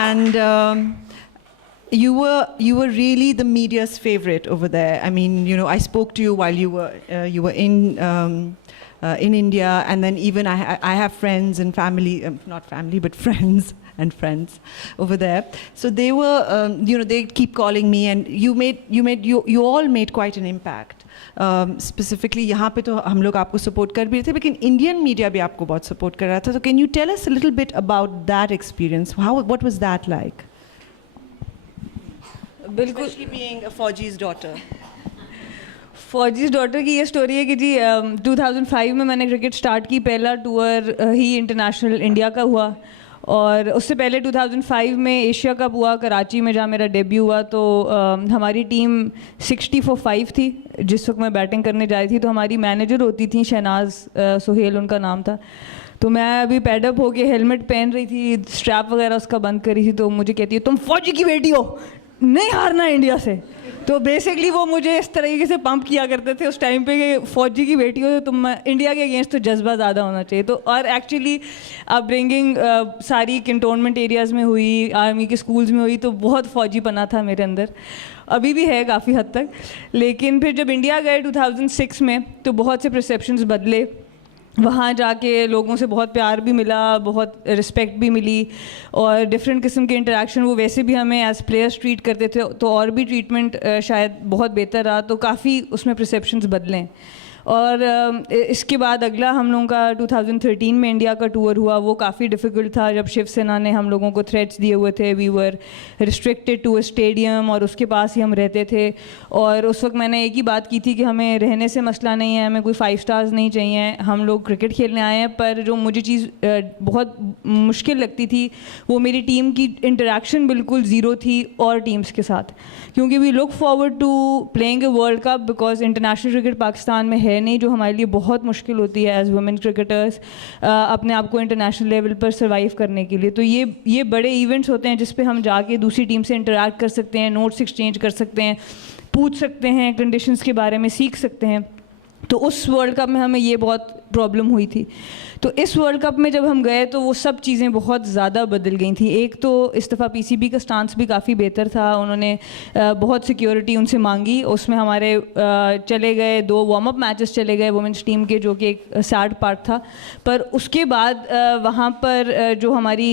And you were really the media's favorite over there. I mean, you know, I spoke to you while you were in India, and then even I have friends and family, not family but friends and friends over there. So they were, you know, they keep calling me, and you all made quite an impact. Specifically यहाँ पे तो हम लोग आपको सपोर्ट कर भी रहे थे, लेकिन इंडियन मीडिया भी आपको बहुत सपोर्ट कर रहा था, तो can you tell us a little bit about that experience, what was that like? बिल्कुल, बीइंग अ फौजीज़ डॉटर। फौजीज़ डॉटर की ये स्टोरी है कि जी 2005 में मैंने क्रिकेट स्टार्ट की, पहला टूर ही इंटरनेशनल इंडिया का हुआ, और उससे पहले 2005 में एशिया कप हुआ कराची में, जहाँ मेरा डेब्यू हुआ। तो हमारी टीम 60 for 5 थी जिस वक्त मैं बैटिंग करने जा रही थी, तो हमारी मैनेजर होती थी शहनाज सुहेल उनका नाम था। तो मैं अभी पैडअप होके हेलमेट पहन रही थी, स्ट्रैप वगैरह उसका बंद करी थी, तो मुझे कहती है तुम फौजी की बेटी हो, नहीं हारना इंडिया से। तो बेसिकली वो मुझे इस तरीके से पंप किया करते थे उस टाइम पे कि फ़ौजी की बेटी हो तो तुम, इंडिया के अगेंस्ट तो जज्बा ज़्यादा होना चाहिए। तो और एक्चुअली अपब्रिंगिंग सारी कंटोनमेंट एरियाज़ में हुई, आर्मी के स्कूल्स में हुई, तो बहुत फ़ौजी पना था मेरे अंदर, अभी भी है काफ़ी हद तक। लेकिन फिर जब इंडिया गए 2006 में, तो बहुत से परसेप्शंस बदले, वहाँ जाके लोगों से बहुत प्यार भी मिला, बहुत रिस्पेक्ट भी मिली, और डिफरेंट किस्म के इंटरेक्शन, वो वैसे भी हमें एज प्लेयर्स ट्रीट करते थे, तो और भी ट्रीटमेंट शायद बहुत बेहतर रहा, तो काफ़ी उसमें परसेप्शंस बदलें। और इसके बाद अगला हम लोगों का 2013 में इंडिया का टूर हुआ, वो काफ़ी डिफ़िकल्ट था जब शिवसेना ने हम लोगों को थ्रेट्स दिए हुए थे। We were restricted to a stadium और उसके पास ही हम रहते थे, और उस वक्त मैंने एक ही बात की थी कि हमें रहने से मसला नहीं है, हमें कोई 5 स्टार्स नहीं चाहिए, हम लोग क्रिकेट खेलने आए हैं। पर जो मुझे चीज़ बहुत मुश्किल लगती थी वो मेरी टीम की इंटरेक्शन बिल्कुल ज़ीरो थी और टीम्स के साथ, क्योंकि we look forward to playing a world cup because international cricket Pakistan में है नहीं, जो हमारे लिए बहुत मुश्किल होती है एज वुमेन क्रिकेटर्स अपने आप को इंटरनेशनल लेवल पर सर्वाइव करने के लिए। तो ये बड़े इवेंट्स होते हैं जिस पे हम जाके दूसरी टीम से इंटरेक्ट कर सकते हैं, नोट्स एक्सचेंज कर सकते हैं, पूछ सकते हैं, कंडीशंस के बारे में सीख सकते हैं। तो उस वर्ल्ड कप में हमें ये बहुत प्रॉब्लम हुई थी। तो इस वर्ल्ड कप में जब हम गए तो वो सब चीज़ें बहुत ज़्यादा बदल गई थी। एक तो इस दफ़ा पीसीबी का स्टांस भी काफ़ी बेहतर था, उन्होंने बहुत सिक्योरिटी उनसे मांगी, उसमें हमारे चले गए 2 वार्म अप मैचेस चले गए वुमेंस टीम के, जो कि एक सैड पार्ट था। पर उसके बाद वहाँ पर जो हमारी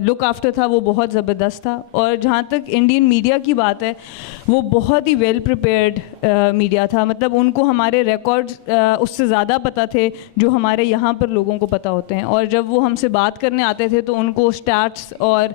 लुक आफ्टर था वो बहुत ज़बरदस्त था। और जहाँ तक इंडियन मीडिया की बात है, वो बहुत ही वेल प्रिपेयर्ड मीडिया था, मतलब उनको हमारे रिकॉर्ड्स उससे ज़्यादा पता थे जो हमारे यहाँ पर लोगों को पता होते हैं। और जब वो हमसे बात करने आते थे तो उनको स्टैट्स और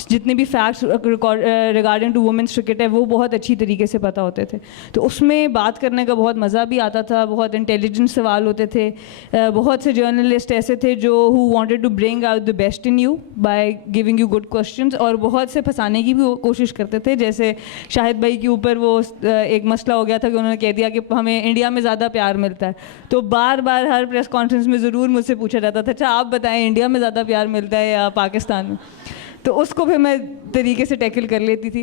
जितने भी facts regarding to women's cricket है वो बहुत अच्छी तरीके से पता होते थे। तो उसमें बात करने का बहुत मज़ा भी आता था, बहुत इंटेलिजेंट सवाल होते थे। बहुत से जर्नलिस्ट ऐसे थे जो who wanted to bring out the best in you by giving you good questions, और बहुत से फंसाने की भी वो कोशिश करते थे। जैसे शाहिद भाई के ऊपर वो एक मसला हो गया था कि उन्होंने कह दिया कि हमें इंडिया में ज़्यादा प्यार मिलता है, तो बार बार हर प्रेस कॉन्फ्रेंस में ज़रूर मुझसे पूछा जाता था, अच्छा आप बताएं इंडिया में ज़्यादा प्यार मिलता है या पाकिस्तान में। तो उसको भी मैं तरीके से टैकल कर लेती थी।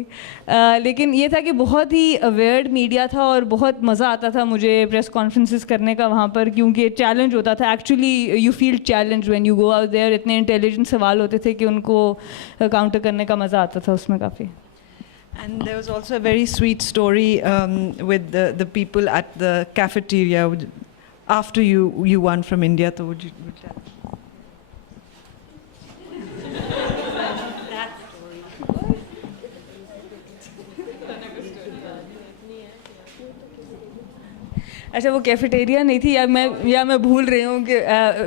लेकिन ये था कि बहुत ही अवेयर्ड मीडिया था और बहुत मज़ा आता था मुझे प्रेस कॉन्फ्रेंसेस करने का वहाँ पर, क्योंकि चैलेंज होता था। Actually you feel challenge when you go out there. इतने इंटेलिजेंट सवाल होते थे कि उनको काउंटर करने का मज़ा आता था उसमें काफ़ी। And there was also a very sweet story with the people at the cafeteria after you won from India. So would you tell? अच्छा, वो कैफेटेरिया नहीं थी, या मैं भूल रही हूँ कि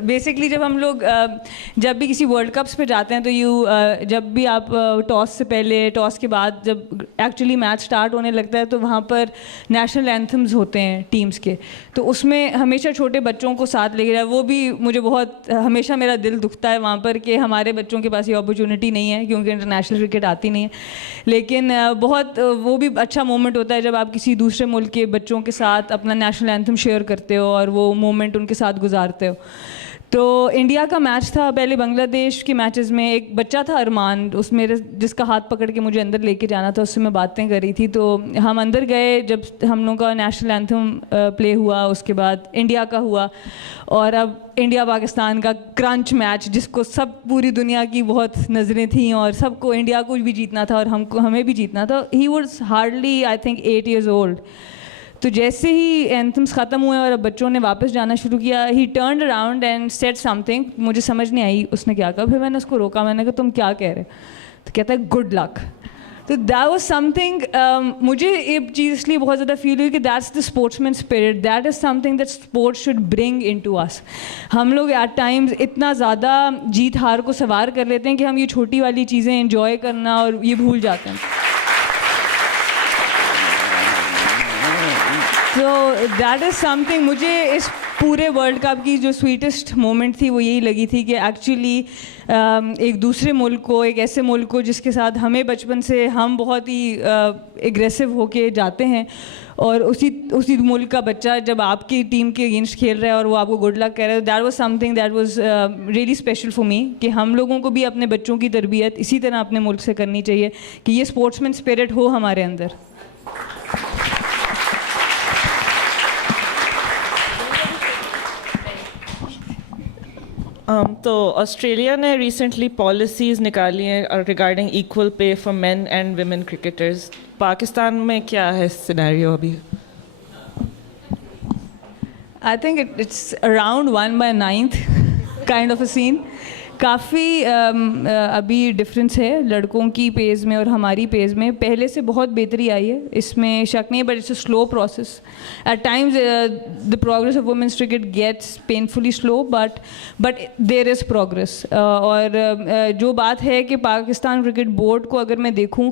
बेसिकली जब हम लोग जब भी किसी वर्ल्ड कप्स पे जाते हैं तो जब भी आप टॉस से पहले, टॉस के बाद जब एक्चुअली मैच स्टार्ट होने लगता है तो वहाँ पर नेशनल एंथम्स होते हैं टीम्स के, तो उसमें हमेशा छोटे बच्चों को साथ लेके जाए। वो भी मुझे बहुत हमेशा मेरा दिल दुखता है वहाँ पर कि हमारे बच्चों के पास ये अपॉर्चुनिटी नहीं है, क्योंकि इंटरनेशनल क्रिकेट आती नहीं है। लेकिन बहुत वो भी अच्छा मोमेंट होता है जब आप किसी दूसरे मुल्क के बच्चों के साथ अपना नेशनल एंथम शेयर करते हो और वो मोमेंट उनके साथ गुजारते हो। तो इंडिया का मैच था, पहले बांग्लादेश के मैचेस में एक बच्चा था अरमान, उस मेरे जिसका हाथ पकड़ के मुझे अंदर लेके जाना था, उससे मैं बातें कर रही थी। तो हम अंदर गए, जब हम लोगों का नेशनल एंथम प्ले हुआ, उसके बाद इंडिया का हुआ, और अब इंडिया पाकिस्तान का क्रंच मैच जिसको सब पूरी दुनिया की बहुत नज़रें थीं और सबको इंडिया को भी जीतना था और हमें भी जीतना था। He was hardly I think 8 years old। तो जैसे ही एंथम्स ख़त्म हुए और अब बच्चों ने वापस जाना शुरू किया, ही turned around and said something, मुझे समझ नहीं आई उसने क्या कहा। फिर मैंने उसको रोका, मैंने कहा तुम क्या कह रहे? तो कहता है गुड लक। तो दैट वाज समथिंग, मुझे ये चीज़ इसलिए बहुत ज़्यादा फील हुई कि that's the sportsman spirit, that is something that sports should bring into अस। हम लोग एट टाइम्स इतना ज़्यादा जीत हार को सवार कर लेते हैं कि हम ये छोटी वाली चीज़ें एंजॉय करना और ये भूल जाते हैं। तो दैट इज़ समथिंग, मुझे इस पूरे वर्ल्ड कप की जो स्वीटेस्ट मोमेंट थी वो यही लगी थी कि एक्चुअली एक दूसरे मुल्क को, एक ऐसे मुल्क को जिसके साथ हमें बचपन से हम बहुत ही एग्रेसिव होके जाते हैं, और उसी मुल्क का बच्चा जब आपकी टीम के अगेंस्ट खेल रहा है और वो आपको गुड लक कह रहा है, that was something that was really special for me, कि हम लोगों को भी अपने बच्चों की तरबियत इसी तरह अपने मुल्क से करनी चाहिए कि ये स्पोर्ट्समैन स्पिरिट हो हमारे अंदर। तो ऑस्ट्रेलिया ने रिसेंटली पॉलिसीज़ निकाली हैं regarding equal pay for men and women cricketers. Pakistan में क्या है सिनेरियो अभी? I think it's around 1/9 kind of a scene, काफ़ी अभी डिफरेंस है लड़कों की पेज में और हमारी पेज में. पहले से बहुत बेहतरी आई है, इसमें शक नहीं है, but it's a slow process. At times the progress of women's cricket gets painfully slow, but there is progress. और जो बात है कि पाकिस्तान क्रिकेट बोर्ड को अगर मैं देखूं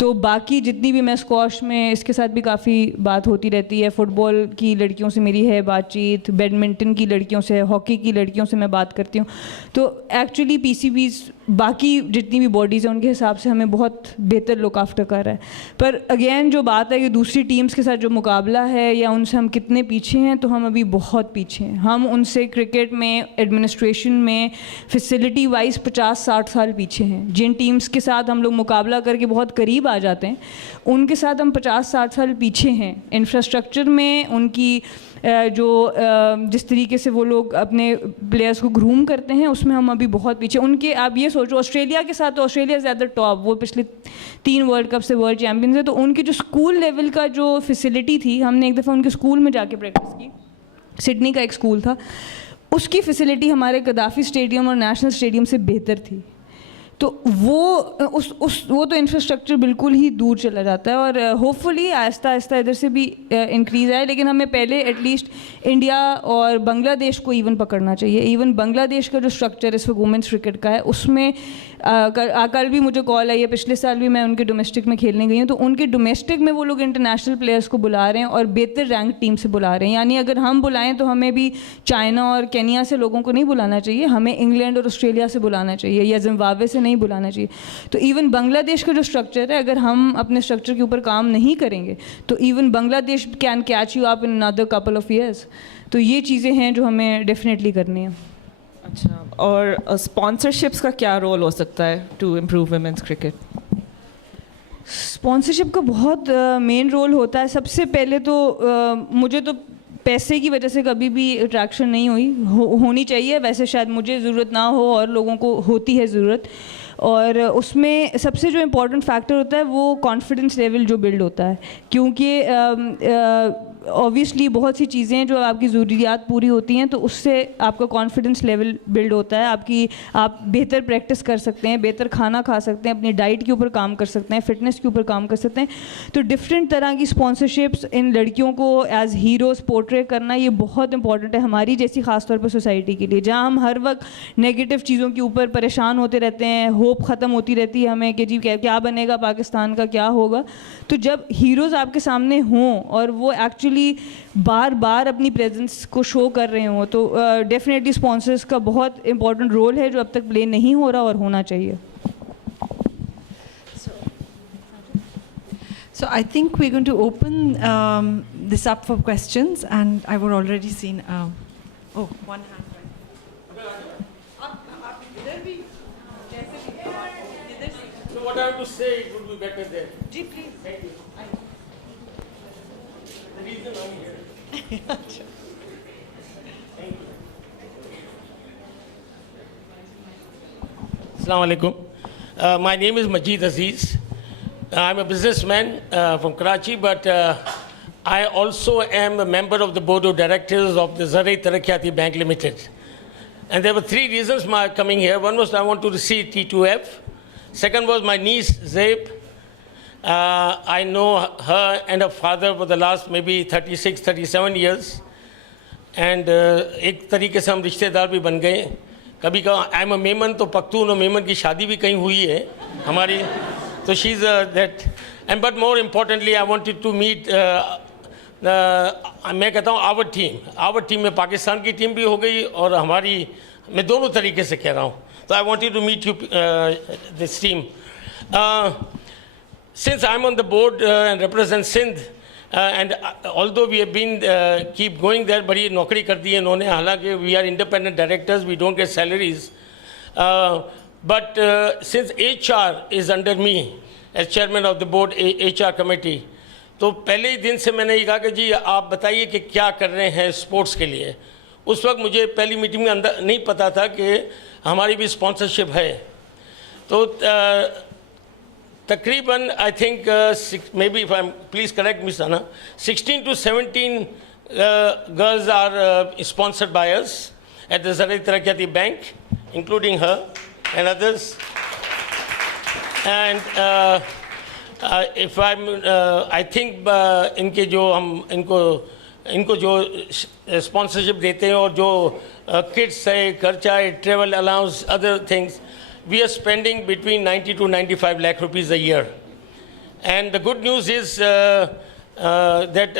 तो बाकी जितनी भी, मैं स्क्वॉश में इसके साथ भी काफ़ी बात होती रहती है, फुटबॉल की लड़कियों से मेरी है बातचीत, बैडमिंटन की लड़कियों से है, हॉकी की लड़कियों से मैं बात करती हूँ. तो एक्चुअली पीसीबीज़ बाकी जितनी भी बॉडीज़ हैं उनके हिसाब से हमें बहुत बेहतर लुक आफ्टर कर रहा है. पर अगेन जो बात है कि दूसरी टीम्स के साथ जो मुकाबला है या उनसे हम कितने पीछे हैं, तो हम अभी बहुत पीछे हैं. हम उनसे क्रिकेट में, एडमिनिस्ट्रेशन में, फैसिलिटी वाइज 50-60 साल पीछे हैं. जिन टीम्स के साथ हम लोग मुकाबला करके बहुत करीब आ जाते हैं, उनके साथ हम 50-60 साल पीछे हैं. इंफ्रास्ट्रक्चर में उनकी जो जिस तरीके से वो लोग अपने प्लेयर्स को ग्रूम करते हैं, उसमें हम अभी बहुत पीछे. उनके आप ये सोचो, ऑस्ट्रेलिया के साथ तो ऑस्ट्रेलिया ज़्यादा टॉप, वो पिछले 3 वर्ल्ड कप से वर्ल्ड चैम्पियंस है. तो उनकी जो स्कूल लेवल का जो फैसिलिटी थी, हमने एक दफ़ा उनके स्कूल में जाके प्रैक्टिस की. सिडनी का एक स्कूल था, उसकी फैसिलिटी हमारे कदाफ़ी स्टेडियम और नेशनल स्टेडियम से बेहतर थी. तो वो तो इंफ्रास्ट्रक्चर बिल्कुल ही दूर चला जाता है. और होपफुली आहिस्ता आहिस्ता इधर से भी इंक्रीज़ आए, लेकिन हमें पहले एटलीस्ट इंडिया और बांग्लादेश को इवन पकड़ना चाहिए. इवन बांग्लादेश का जो स्ट्रक्चर इस वक्त वुमेंस क्रिकेट का है, उसमें कल भी मुझे कॉल आई है, पिछले साल भी मैं उनके डोमेस्टिक में खेलने गई हूँ. तो उनके डोमेस्टिक में वो लोग इंटरनेशनल प्लेयर्स को बुला रहे हैं और बेहतर रैंक टीम से बुला रहे हैं. यानी अगर हम बुलाएं तो हमें भी चाइना और केनिया से लोगों को नहीं बुलाना चाहिए, हमें इंग्लैंड और ऑस्ट्रेलिया से बुलाना चाहिए या जिम्बाब्वे से नहीं बुलाना चाहिए. तो इवन बांग्लादेश का जो स्ट्रक्चर है, अगर हम अपने स्ट्रक्चर के ऊपर काम नहीं करेंगे तो even Bangladesh can catch you up in another couple of years. तो ये चीज़ें हैं जो हमें डेफिनेटली करनी है. अच्छा, और स्पॉन्सरशिप्स का क्या रोल हो सकता है to improve women's cricket? Sponsorship का बहुत मेन रोल होता है. सबसे पहले तो मुझे तो पैसे की वजह से कभी भी अट्रैक्शन नहीं हुई, होनी चाहिए. वैसे शायद मुझे ज़रूरत ना हो और लोगों को होती है ज़रूरत. और उसमें सबसे जो इम्पोर्टेंट फैक्टर होता है वो कॉन्फिडेंस लेवल जो बिल्ड होता है. क्योंकि ऑब्वियसली बहुत सी चीज़ें जो आपकी ज़रूरियात पूरी होती हैं, तो उससे आपका कॉन्फिडेंस लेवल बिल्ड होता है. आप बेहतर प्रैक्टिस कर सकते हैं, बेहतर खाना खा सकते हैं, अपनी डाइट के ऊपर काम कर सकते हैं, फिटनेस के ऊपर काम कर सकते हैं. तो डिफरेंट तरह की स्पॉन्सरशिप्स, इन लड़कियों को एज हीरोज़ पोर्ट्रे करना, ये बहुत इंपॉर्टेंट है हमारी जैसी ख़ासतौर पर सोसाइटी के लिए, जहाँ हम हर वक्त नेगेटिव चीज़ों के ऊपर परेशान होते रहते हैं. होप ख़त्म होती रहती है हमें कि जी क्या बनेगा, पाकिस्तान का क्या होगा. तो जब हीरोज़ आपके सामने हों और वो एक्चुअली बार बार अपनी प्रेजेंस को शो कर रहे हों, तो डेफिनेटली स्पॉन्सर्स का बहुत इंपॉर्टेंट रोल है जो अब तक प्ले नहीं हो रहा और होना चाहिए. So I think we're going to open this up for questions, and I've already seen. One hand. So what I have to say, it would be better there. Ji, please. Thank you. The reason I'm here. Thank you. Assalamu alaikum. My name is Majid Aziz. I'm a businessman from Karachi, but I also am a member of the board of directors of the Zarai Taraqqiyati Bank Limited. And there were 3 reasons my coming here. One was I want to see T2F. Second was my niece Zaib. I know her and her father for the last maybe 36, 37 years. And एक तरीके से हम रिश्तेदार भी बन गए. कभी कहा आई एम अ मेमन, तो पख्तून और मेमन की शादी भी कहीं हुई है हमारी. तो she is that. And but more importantly I wanted to meet, मैं कहता हूँ आवर टीम में पाकिस्तान की टीम भी हो गई और हमारी, मैं दोनों तरीके से कह रहा हूँ. तो I wanted to meet you this team. Since I'm on the board and represent Sindh, and although we have been keep going there, बड़ी नौकरी कर दी है इन्होंने. हालांकि we are independent directors, we don't get salaries, but since HR is under me as chairman of the board HR committee, तो पहले ही दिन से मैंने ये कहा कि जी आप बताइए कि क्या कर रहे हैं स्पोर्ट्स के लिए. उस वक्त मुझे पहली मीटिंग में अंदर नहीं पता था कि हमारी भी स्पॉन्सरशिप है. तो तकरीबन I think may be, please correct me Sana, 16 to 17 girls are sponsored by us at the Zarai Taraqqiyati Bank including her and others. And if I think इनके जो हम इनको जो sponsorship देते हैं और जो kids है, खर्चा है, travel allowance, other things, we are spending between 90 to 95 lakh rupees a year. And the good news is that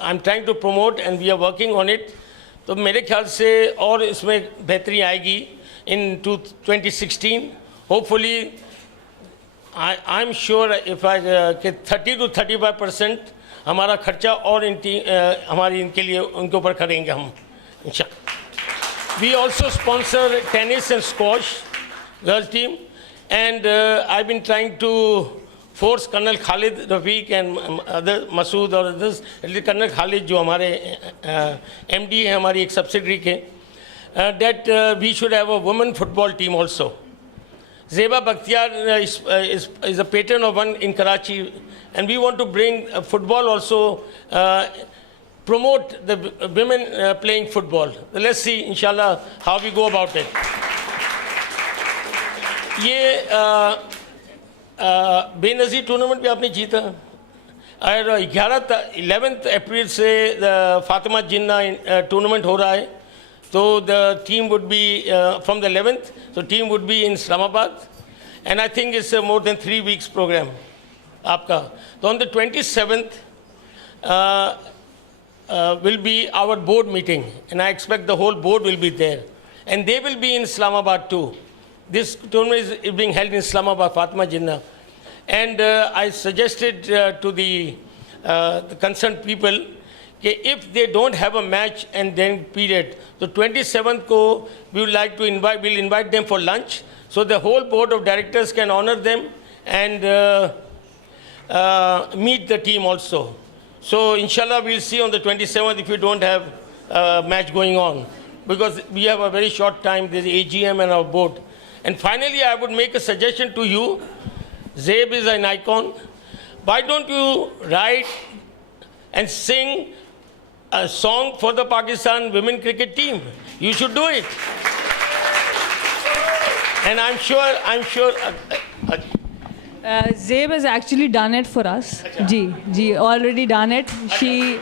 I'm trying to promote and we are working on it. तो मेरे ख्याल से और इसमें बेहतरी आएगी in 2016. Hopefully, I'm sure if I 30 to 35% हमारा खर्चा और हमारी इनके लिए उनके ऊपर करेंगे हम इंशाल्लाह. We also sponsor tennis and squash girls team, and I've been trying to force Colonel Khalid Rafiq and other Masood or others, Colonel Khalid जो हमारे MD है हमारी एक subsidiary के, that we should have a women football team also. Zeba Bakhtiar is a patron of one in Karachi, and we want to bring football also, promote the women playing football. Let's see, inshallah, how we go about it. ये बेनज़ीर टूर्नामेंट भी आपने जीता और 11 अप्रैल से फातिमा जिन्ना टूर्नामेंट हो रहा है. So the team would be from the 11th, so team would be in Islamabad, and I think it's a more than 3 weeks program. आपका. So on the 27th will be our board meeting, and I expect the whole board will be there, and they will be in Islamabad too. This tournament is being held in Islamabad, Fatima Jinnah, and I suggested to the concerned people if they don't have a match and then period, the 27th ko we would like to we'll invite them for lunch, so the whole board of directors can honor them and meet the team also. So inshallah we'll see on the 27th if we don't have a match going on, because we have a very short time, there's AGM and our board. And finally I would make a suggestion to you. Zeb is an icon. Why don't you write and sing a song for the Pakistan women cricket team? You should do it. And I'm sure Zeb has actually done it for us. Ji, already done it. She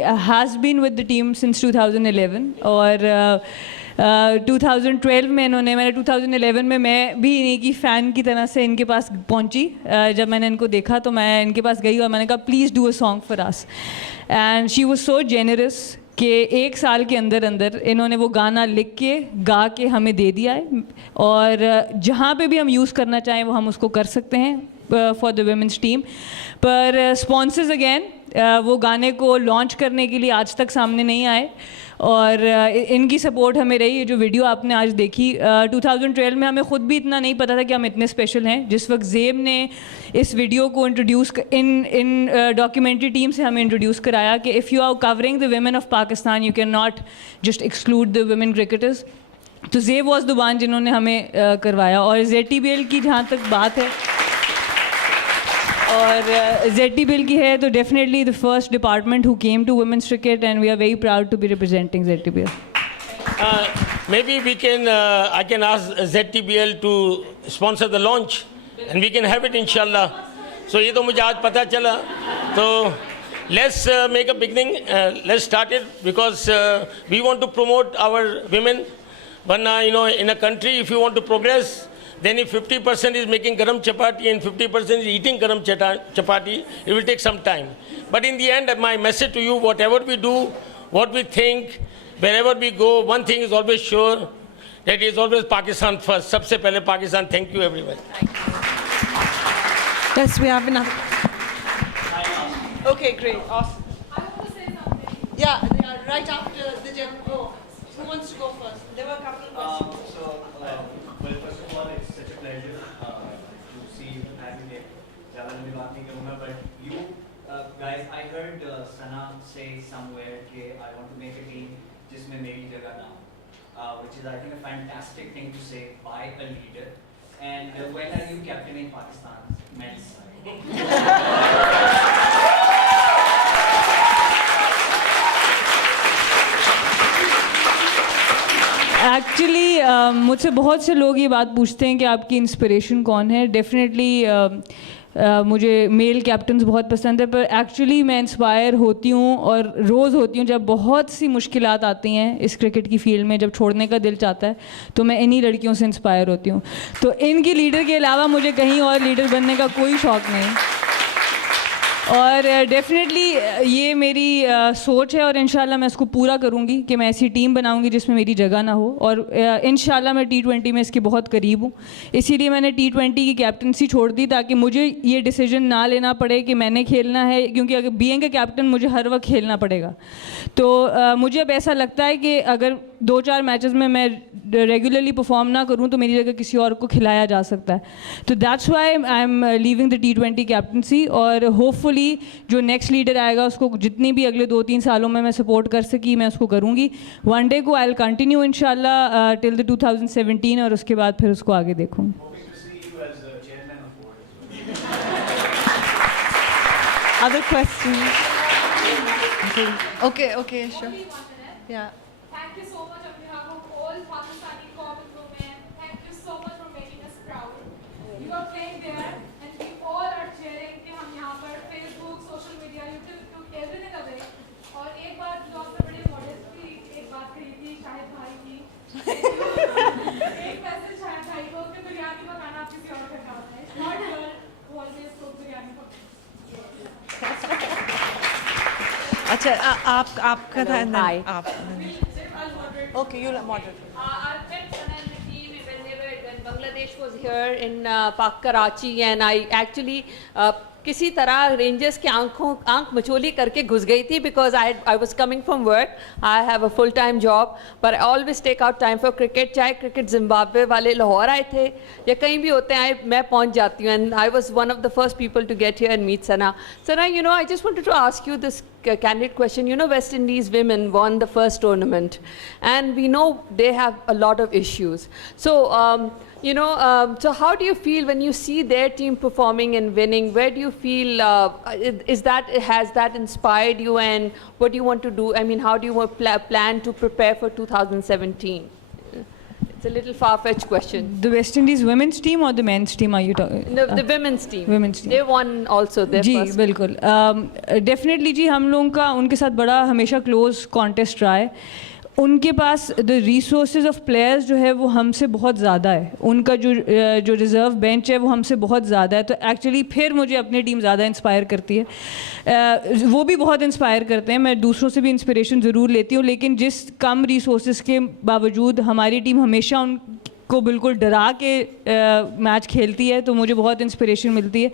has been with the team since 2011 और 2012 में मैंने 2011 में मैं भी इन्हीं की फ़ैन की तरह से इनके पास पहुंची. जब मैंने इनको देखा तो मैं इनके पास गई और मैंने कहा please do a song for us, and she was so generous कि 1 साल के अंदर अंदर इन्होंने वो गाना लिख के गा के हमें दे दिया है, और जहाँ पे भी हम यूज़ करना चाहें वो हम उसको कर सकते हैं फॉर द वुमेंस टीम. पर स्पॉन्सर्स अगेन वो गाने को लॉन्च करने के लिए आज तक सामने नहीं आए, और इनकी सपोर्ट हमें रही. ये जो वीडियो आपने आज देखी 2012 में हमें ख़ुद भी इतना नहीं पता था कि हम इतने स्पेशल हैं. जिस वक्त ज़ेब ने इस वीडियो को इंट्रोड्यूस इन डॉक्यूमेंट्री टीम से हमें इंट्रोड्यूस कराया कि if you are covering the women of Pakistan you can not just exclude the women cricketers. तो ज़ेब वॉज द वन जिन्होंने हमें करवाया. और ZTBL की जहाँ तक बात है और ZTBL की है तो definitely the first department who came to women's cricket, and we are very proud to be representing ZTBL. Maybe we can I can ask ZTBL to sponsor the launch and we can have it inshallah. So ये तो मुझे आज पता चला. तो let's make a beginning, let's start it, because we want to promote our women. But in a country if you want to progress, then if 50% is making garam chapati and 50% is eating garam chapati, it will take some time. But in the end, my message to you, whatever we do, what we think, wherever we go, one thing is always sure, that is always Pakistan first. Sabse pehle Pakistan. Thank you everyone. Yes, we have enough. Okay, great. Awesome. I want to say something. Yeah, they are right after the gym. Oh, who wants to go first? There were a couple of questions. Well, first of all, it's such a pleasure to see you having a ज़्यादा लंबी बात नहीं करूँगा, but you guys, I heard Sana say somewhere कि I want to make a team जिसमें मेरी जगह ना हो, which is I think a fantastic thing to say by a leader. And when are you captaining Pakistan's men's side? Actually मुझसे बहुत से लोग ये बात पूछते हैं कि आपकी इंस्पिरेशन कौन है. डेफिनेटली मुझे मेल कैप्टन्स बहुत पसंद है, पर एक्चुअली मैं इंस्पायर होती हूँ और रोज़ होती हूँ जब बहुत सी मुश्किलात आती हैं इस क्रिकेट की फील्ड में, जब छोड़ने का दिल चाहता है तो मैं इन्हीं लड़कियों से इंस्पायर होती हूँ. तो इनकी लीडर के अलावा मुझे कहीं और लीडर बनने का कोई शौक़ नहीं. और डेफिनेटली ये मेरी सोच है और इंशाल्लाह मैं इसको पूरा करूँगी कि मैं ऐसी टीम बनाऊँगी जिसमें मेरी जगह ना हो. और इंशाल्लाह मैं T20 में इसके बहुत करीब हूँ. इसीलिए मैंने T20 की कैप्टनसी छोड़ दी ताकि मुझे ये डिसीजन ना लेना पड़े कि मैंने खेलना है, क्योंकि अगर बीइंग ए कैप्टन मुझे हर वक्त खेलना पड़ेगा. तो मुझे अब ऐसा लगता है कि अगर 2-4 मैचेस में मैं रेगुलरली परफॉर्म ना करूं तो मेरी जगह किसी और को खिलाया जा सकता है. तो that's why I am leaving the T20 captaincy. और होपफुली जो नेक्स्ट लीडर आएगा उसको जितनी भी अगले 2-3 सालों में मैं सपोर्ट कर सकी मैं उसको करूँगी. वन डे को आई विल कंटिन्यू इंशाल्लाह टिल द 2017 और उसके बाद फिर उसको आगे देखूँगी. Other questions? Okay, sure. Yeah. Thank you so much on behalf of all Pakistani common women. Thank you so much for making us proud. You are playing there and we all are cheering कि हम यहाँ पर Facebook, social media, YouTube, everything away. और एक बात जो आपने बड़ी modestly एक बात कही थी शाहिद भाई की. एक मैसेज शाहिद भाई को कि बिरयानी पकाना आप किसी और का काम है. It's not her who always cooks biryani पकाना. अच्छा आपका था आप. Okay, you'll moderate. I met Sana and the team when Bangladesh was here in Karachi, and I actually किसी तरह रेंजर्स के आंख मचोली करके घुस गई थी because I was coming from work. I have a full time job, but I always take out time for cricket. चाहे क्रिकेट जिम्बाब्वे वाले लाहौर आए थे या कहीं भी होते हैं मैं पहुंच जाती हूँ. And I was one of the first people to get here and meet Sana. Sana, you know, I just wanted to ask you this candid question. You know, West Indies women won the first tournament, and we know they have a lot of issues. So so how do you feel when you see their team performing and winning? Where do you feel, has that inspired you, and what do you want to do? I mean, how do you plan to prepare for 2017? It's a little far-fetched question. The West Indies women's team or the men's team are you talking? No, the women's team. Women's team. They won also their ji first. बिल्कुल. Definitely जी हम लोगों का उनके साथ बड़ा हमेशा close contest रहा है. उनके पास द रिसोर्सेज ऑफ प्लेयर्स जो है वो हमसे बहुत ज़्यादा है. उनका जो रिज़र्व बेंच है वो हमसे बहुत ज़्यादा है. तो एक्चुअली फिर मुझे अपनी टीम ज़्यादा इंस्पायर करती है. वो भी बहुत इंस्पायर करते हैं. मैं दूसरों से भी इंस्पिरेशन ज़रूर लेती हूँ, लेकिन जिस कम रिसोर्सेज के बावजूद हमारी टीम हमेशा को बिल्कुल डरा के मैच खेलती है, तो मुझे बहुत इंस्पिरेशन मिलती है.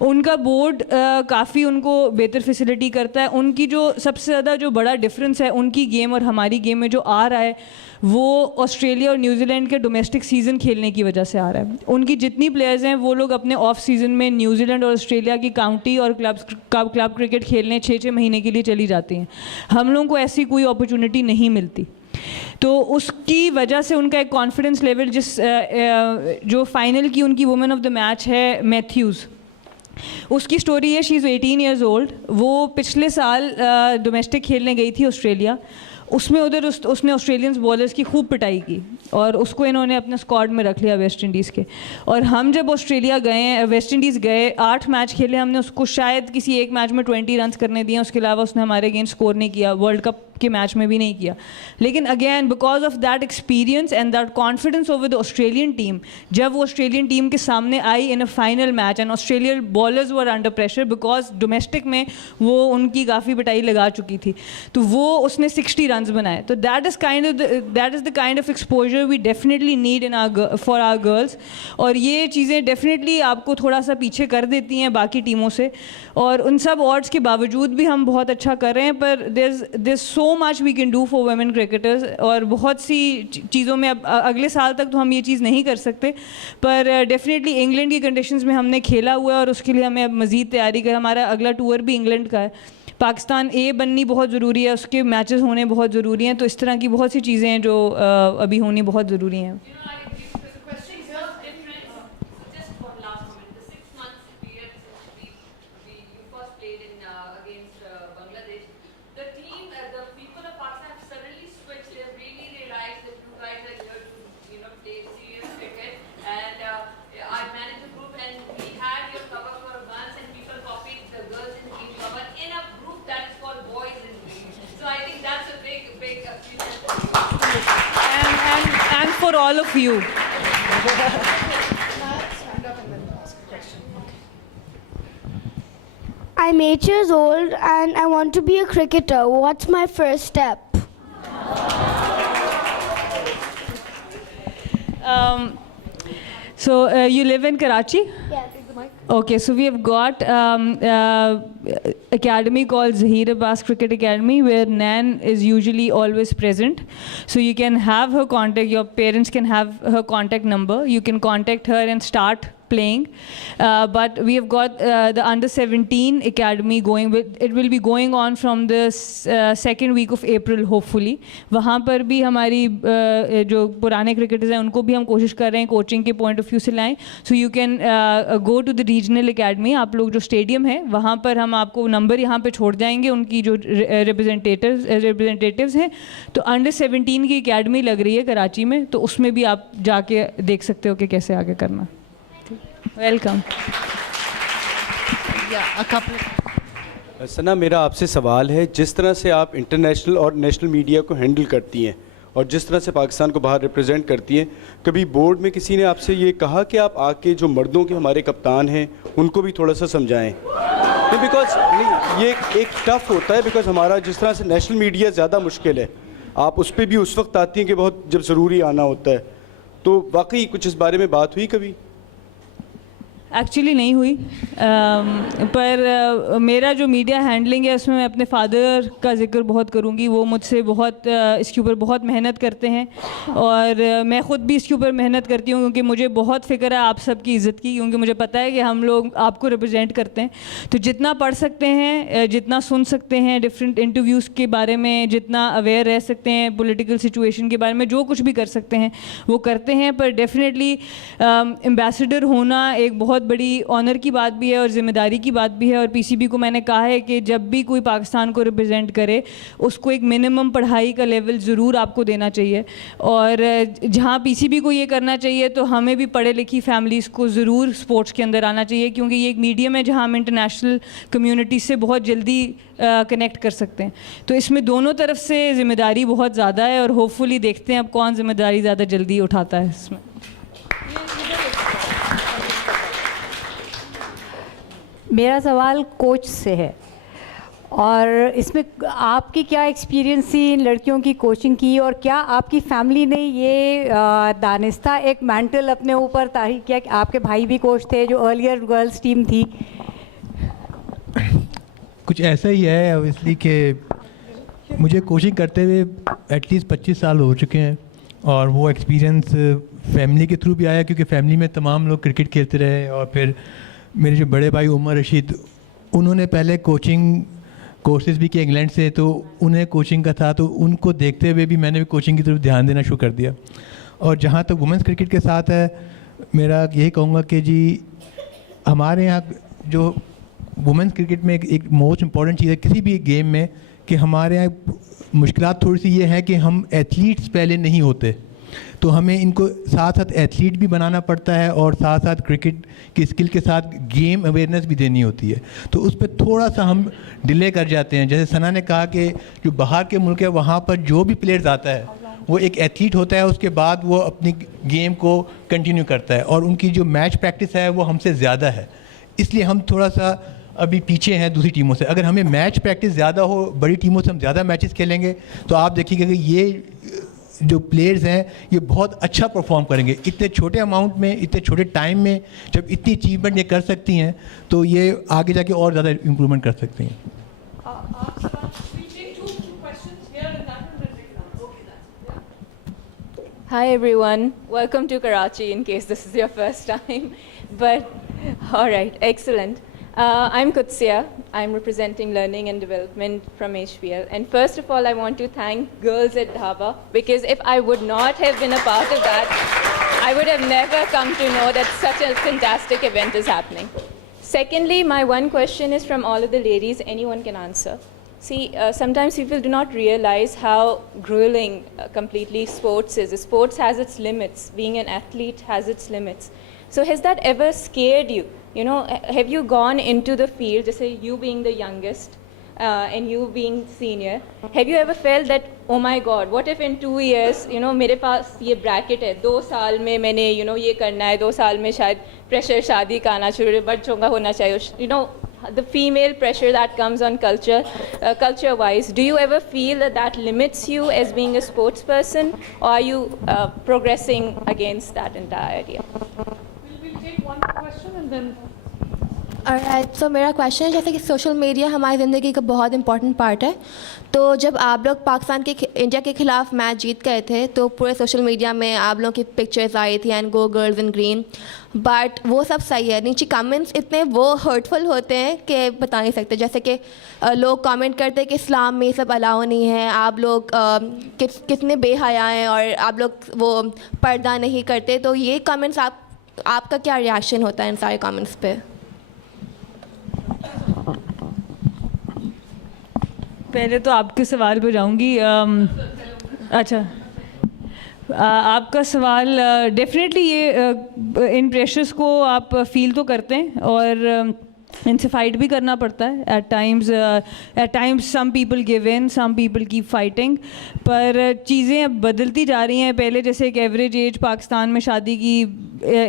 उनका बोर्ड काफ़ी उनको बेहतर फैसिलिटी करता है. उनकी जो सबसे ज़्यादा जो बड़ा डिफरेंस है उनकी गेम और हमारी गेम में जो आ रहा है वो ऑस्ट्रेलिया और न्यूजीलैंड के डोमेस्टिक सीज़न खेलने की वजह से आ रहा है. उनकी जितनी प्लेयर्स हैं वो लोग अपने ऑफ सीज़न में न्यूजीलैंड और ऑस्ट्रेलिया की काउंटी और क्लब क्रिकेट खेलने 6-6 महीने के लिए चली जाती हैं. हम लोगों को ऐसी कोई अपॉर्चुनिटी नहीं मिलती. तो उसकी वजह से उनका एक कॉन्फिडेंस लेवल जो फाइनल की उनकी वुमेन ऑफ द मैच है मैथ्यूज़, उसकी स्टोरी है शी इज़ 18 years old. वो पिछले साल डोमेस्टिक खेलने गई थी ऑस्ट्रेलिया. उसमें उसने ऑस्ट्रेलियंस बॉलर्स की खूब पिटाई की और उसको इन्होंने अपने स्क्वाड में रख लिया वेस्ट इंडीज़ के. और हम जब ऑस्ट्रेलिया गए, वेस्ट इंडीज़ गए, 8 मैच खेले हमने. उसको शायद किसी एक मैच में 20 रन्स करने दिए, उसके अलावा उसने हमारे अगेंस्ट स्कोर नहीं किया. वर्ल्ड कप के मैच में भी नहीं किया. लेकिन again because of that experience and that confidence over the Australian team, जब वो ऑस्ट्रेलियन टीम के सामने आई in a final match and Australian bowlers were under pressure because domestic में वो उनकी काफ़ी पिटाई लगा चुकी थी, तो वो उसने 60 रन्स बनाए. तो that is the kind of exposure we definitely need for our girls. और ये चीज़ें डेफिनेटली आपको थोड़ा सा पीछे कर देती हैं बाकी टीमों से. और उन सब ऑड्स के बावजूद भी हम बहुत अच्छा कर रहे हैं. पर there so much we can do for women cricketers. और बहुत सी चीज़ों में अब अगले साल तक तो हम ये चीज़ नहीं कर सकते, पर डेफिनेटली इंग्लैंड की कंडीशंस में हमने खेला हुआ है और उसके लिए हमें अब मज़ीद तैयारी कर. हमारा अगला टूर भी इंग्लैंड का है. पाकिस्तान ए बननी बहुत ज़रूरी है, उसके मैचेस होने बहुत ज़रूरी हैं. तो इस तरह की बहुत सी चीज़ें हैं जो अभी होनी बहुत ज़रूरी हैं. The people of Pakistan have suddenly switched. They've really realized that you guys are all of you. I'm 8 years old and I want to be a cricketer. What's my first step? So you live in Karachi? Yes. Okay, so we have got academy called Zahir Abbas Cricket Academy, where Nan is usually always present. So you can have her contact, your parents can have her contact number. You can contact her and start playing. But we have got the under 17 academy going with, it will be going on from the second week of April hopefully. वहाँ पर भी हमारी जो पुराने क्रिकेटर्स हैं उनको भी हम कोशिश कर रहे हैं कोचिंग के पॉइंट ऑफ व्यू से लाएं. So you can go to the regional academy. आप लोग जो स्टेडियम है वहाँ पर हम आपको नंबर यहाँ पे छोड़ जाएंगे उनकी जो रिप्रेजेंटेटिव्स हैं. तो अंडर 17 की एकेडमी लग रही है कराची में, तो उसमें भी आप जाके देख सकते हो कि कैसे आगे करना. वेलकम. सना, मेरा आपसे सवाल है, जिस तरह से आप इंटरनेशनल और नेशनल मीडिया को हैंडल करती हैं और जिस तरह से पाकिस्तान को बाहर रिप्रेजेंट करती हैं, कभी बोर्ड में किसी ने आपसे ये कहा कि आप आके जो मर्दों के हमारे कप्तान हैं उनको भी थोड़ा सा समझाएं? नहीं, बिकॉज नहीं, ये एक टफ़ होता है, बिकॉज हमारा जिस तरह से नेशनल मीडिया ज़्यादा मुश्किल है, आप उस पर भी उस वक्त आती हैं कि बहुत जब ज़रूरी आना होता है. तो वाकई कुछ इस बारे में बात हुई कभी? एक्चुअली नहीं हुई, पर मेरा जो मीडिया हैंडलिंग है उसमें मैं अपने फादर का जिक्र बहुत करूँगी. वो मुझसे बहुत इसके ऊपर बहुत मेहनत करते हैं और मैं ख़ुद भी इसके ऊपर मेहनत करती हूँ, क्योंकि मुझे बहुत फ़िक्र है आप सबकी इज़्ज़त की, क्योंकि मुझे पता है कि हम लोग आपको रिप्रेजेंट करते हैं. तो जितना पढ़ सकते हैं, जितना सुन सकते हैं डिफरेंट इंटरव्यूज़ के बारे में, जितना अवेयर रह सकते हैं पॉलिटिकल सिचुएशन के बारे में, जो कुछ भी कर सकते हैं वो करते हैं. पर डेफिनेटली एम्बेसडर होना एक बहुत बड़ी ऑनर की बात भी है और ज़िम्मेदारी की बात भी है. और पीसीबी को मैंने कहा है कि जब भी कोई पाकिस्तान को रिप्रेजेंट करे उसको एक मिनिमम पढ़ाई का लेवल ज़रूर आपको देना चाहिए. और जहाँ पीसीबी को ये करना चाहिए तो हमें भी पढ़े लिखी फैमिलीज़ को ज़रूर स्पोर्ट्स के अंदर आना चाहिए, क्योंकि ये एक मीडियम है जहाँ हम इंटरनेशनल कम्युनिटी से बहुत जल्दी कनेक्ट कर सकते हैं. तो इसमें दोनों तरफ से ज़िम्मेदारी बहुत ज़्यादा है और होपफुली देखते हैं अब कौन ज़िम्मेदारी ज़्यादा जल्दी उठाता है इसमें. मेरा सवाल कोच से है और इसमें आपकी क्या एक्सपीरियंस थी इन लड़कियों की कोचिंग की, और क्या आपकी फैमिली ने ये दानिस्ता एक मैंटल अपने ऊपर तारीख किया कि आपके भाई भी कोच थे जो अर्लियर गर्ल्स टीम थी? कुछ ऐसा ही है ऑब्वियसली कि मुझे कोचिंग करते हुए एटलीस्ट 25 साल हो चुके हैं और वो एक्सपीरियंस फैमिली के थ्रू भी आया, क्योंकि फैमिली में तमाम लोग क्रिकेट खेलते रहे. और फिर मेरे जो बड़े भाई उमर रशीद, उन्होंने पहले कोचिंग कोर्सेज भी किए इंग्लैंड से, तो उन्हें कोचिंग का था, तो उनको देखते हुए भी मैंने भी कोचिंग की तरफ ध्यान देना शुरू कर दिया. और जहाँ तक वुमेंस क्रिकेट के साथ है, मेरा यही कहूँगा कि जी हमारे यहाँ जो वुमेंस क्रिकेट में एक मोस्ट इम्पॉर्टेंट चीज़ है किसी भी गेम में, कि हमारे यहाँ मुश्किलात थोड़ी सी ये है कि हम एथलीट्स पहले नहीं होते, तो हमें इनको साथ साथ एथलीट भी बनाना पड़ता है और साथ साथ क्रिकेट की स्किल के साथ गेम अवेयरनेस भी देनी होती है. तो उस पर थोड़ा सा हम डिले कर जाते हैं. जैसे सना ने कहा कि जो बाहर के मुल्क है वहाँ पर जो भी प्लेयर्स आता है वो एक एथलीट होता है, उसके बाद वो अपनी गेम को कंटिन्यू करता है और उनकी जो मैच प्रैक्टिस है वो हमसे ज़्यादा है. इसलिए हम थोड़ा सा अभी पीछे हैं दूसरी टीमों से. अगर हमें मैच प्रैक्टिस ज़्यादा हो, बड़ी टीमों से हम ज़्यादा मैचेस खेलेंगे, तो आप देखिएगा कि ये जो प्लेयर्स हैं ये बहुत अच्छा परफॉर्म करेंगे. इतने छोटे अमाउंट में, इतने छोटे टाइम में जब इतनी अचीवमेंट ये कर सकती हैं, तो ये आगे जाके और ज़्यादा इम्प्रूवमेंट कर सकती हैं. Hi everyone, welcome to Karachi in case this is your first time. But all right, excellent. I'm Kutsia. I'm representing learning and development from HPL. And first of all, I want to thank Girls at Dhaba, because if I would not have been a part of that, I would have never come to know that such a fantastic event is happening. Secondly, my one question is from all of the ladies. Anyone can answer. See, sometimes people do not realize how grueling completely sports is. Sports has its limits. Being an athlete has its limits. So has that ever scared you? You know, have you gone into the field, just say you being the youngest and you being senior, have you ever felt that oh my god what if in 2 years मेरे पास ये ब्रैकेट है, 2 साल में मैंने ये करना है, 2 साल में शायद प्रेशर शादी का आना शुरू, बच्चों का होना चाहिए, the female pressure that comes on culture wise. Do you ever feel that limits you as being a sports person, or are you progressing against that entire idea? We'll take one question and then Alright, so मेरा क्वेश्चन है, जैसे कि सोशल मीडिया हमारी ज़िंदगी का बहुत इंपॉर्टेंट पार्ट है, तो जब आप लोग इंडिया के ख़िलाफ़ मैच जीत गए थे तो पूरे सोशल मीडिया में आप लोगों की पिक्चर्स आई थी and go girls in green, but वो सब सही है, नीचे कमेंट्स इतने वो हर्टफुल होते हैं कि बता नहीं सकते। जैसे कि लोग कमेंट करते हैं कि इस्लाम में ये सब अलाउ नहीं है, आप लोग कितने बेहया हैं और आप लोग वो पर्दा नहीं करते, तो ये कमेंट्स आपका क्या रिएक्शन होता है इन सारे कमेंट्स पे? पहले तो आपके सवाल पे जाऊंगी। अच्छा, आपका सवाल डेफिनेटली ये इन प्रेशर्स को आप फील तो करते हैं और इनसे फाइट भी करना पड़ता है at times some people give in, some people keep fighting, पर चीज़ें अब बदलती जा रही हैं। पहले जैसे एक एवरेज एज पाकिस्तान में शादी की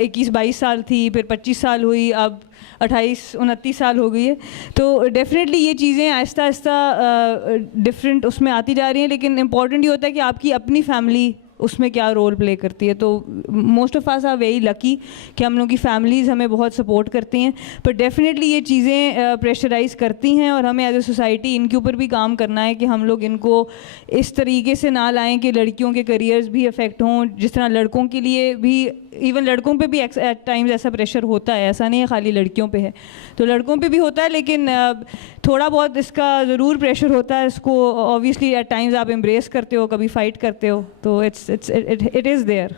21-22 साल थी, फिर 25 साल हुई, अब 28-29 साल हो गई है, तो डेफिनेटली ये चीज़ें आहिस्ता आहिस्ता डिफरेंट उसमें आती जा रही हैं, लेकिन इम्पॉर्टेंट ये होता है कि आपकी अपनी फैमिली उसमें क्या रोल प्ले करती है। तो most of us are very lucky कि हम लोगों की फैमिलीज़ हमें बहुत सपोर्ट करती हैं, पर डेफिनेटली ये चीज़ें प्रेशराइज़ करती हैं और हमें एज ए सोसाइटी इनके ऊपर भी काम करना है कि हम लोग इनको इस तरीके से ना लाएं कि लड़कियों के करियर्स भी अफेक्ट हों, जिस तरह लड़कों के लिए भी, इवन लड़कों पे भी एट टाइम्स ऐसा प्रेशर होता है, ऐसा नहीं है खाली लड़कियों पे है, तो लड़कों पे भी होता है, लेकिन थोड़ा बहुत इसका ज़रूर प्रेशर होता है। इसको ऑब्वियसली एट टाइम्स आप एम्ब्रेस करते हो, कभी फाइट करते हो, तो it is there.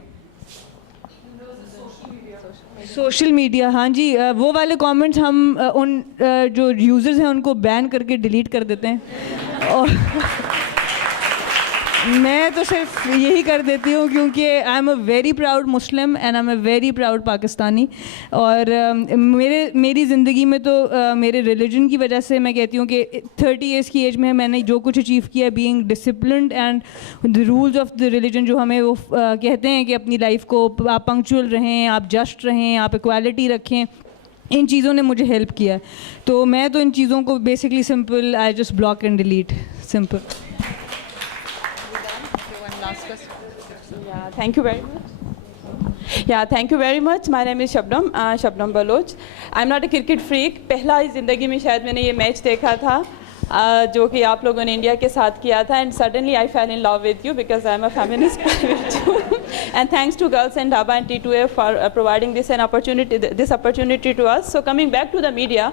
Social media, हाँ जी, वो वाले कमेंट्स हम उन जो यूज़र्स हैं उनको बैन करके डिलीट कर देते हैं, और मैं तो सिर्फ यही कर देती हूँ क्योंकि I am a very proud Muslim and I am a very proud Pakistani, और मेरी ज़िंदगी में तो मेरे रिलीजन की वजह से मैं कहती हूँ कि 30 ईयर्स की एज में मैंने जो कुछ अचीव किया है, being disciplined and the rules of the religion जो हमें वो कहते हैं कि अपनी लाइफ को आप पंक्चुअल रहें, आप जस्ट रहें, आप इक्वालिटी रखें, इन चीज़ों ने मुझे हेल्प किया है। तो मैं तो इन चीज़ों को basically simple I just block and delete, simple. Yeah, thank you very much. Yeah, thank you very much. My name is Shabnam Baloch. I'm not a cricket freak. पहला इस ज़िंदगी में शायद मैंने ये मैच देखा था जो कि आप लोगों ने इंडिया के साथ किया था, and suddenly I fell in love with you because I'm a feminist too. And thanks to Girls and Daba and T2A for providing this opportunity to us. So coming back to the media,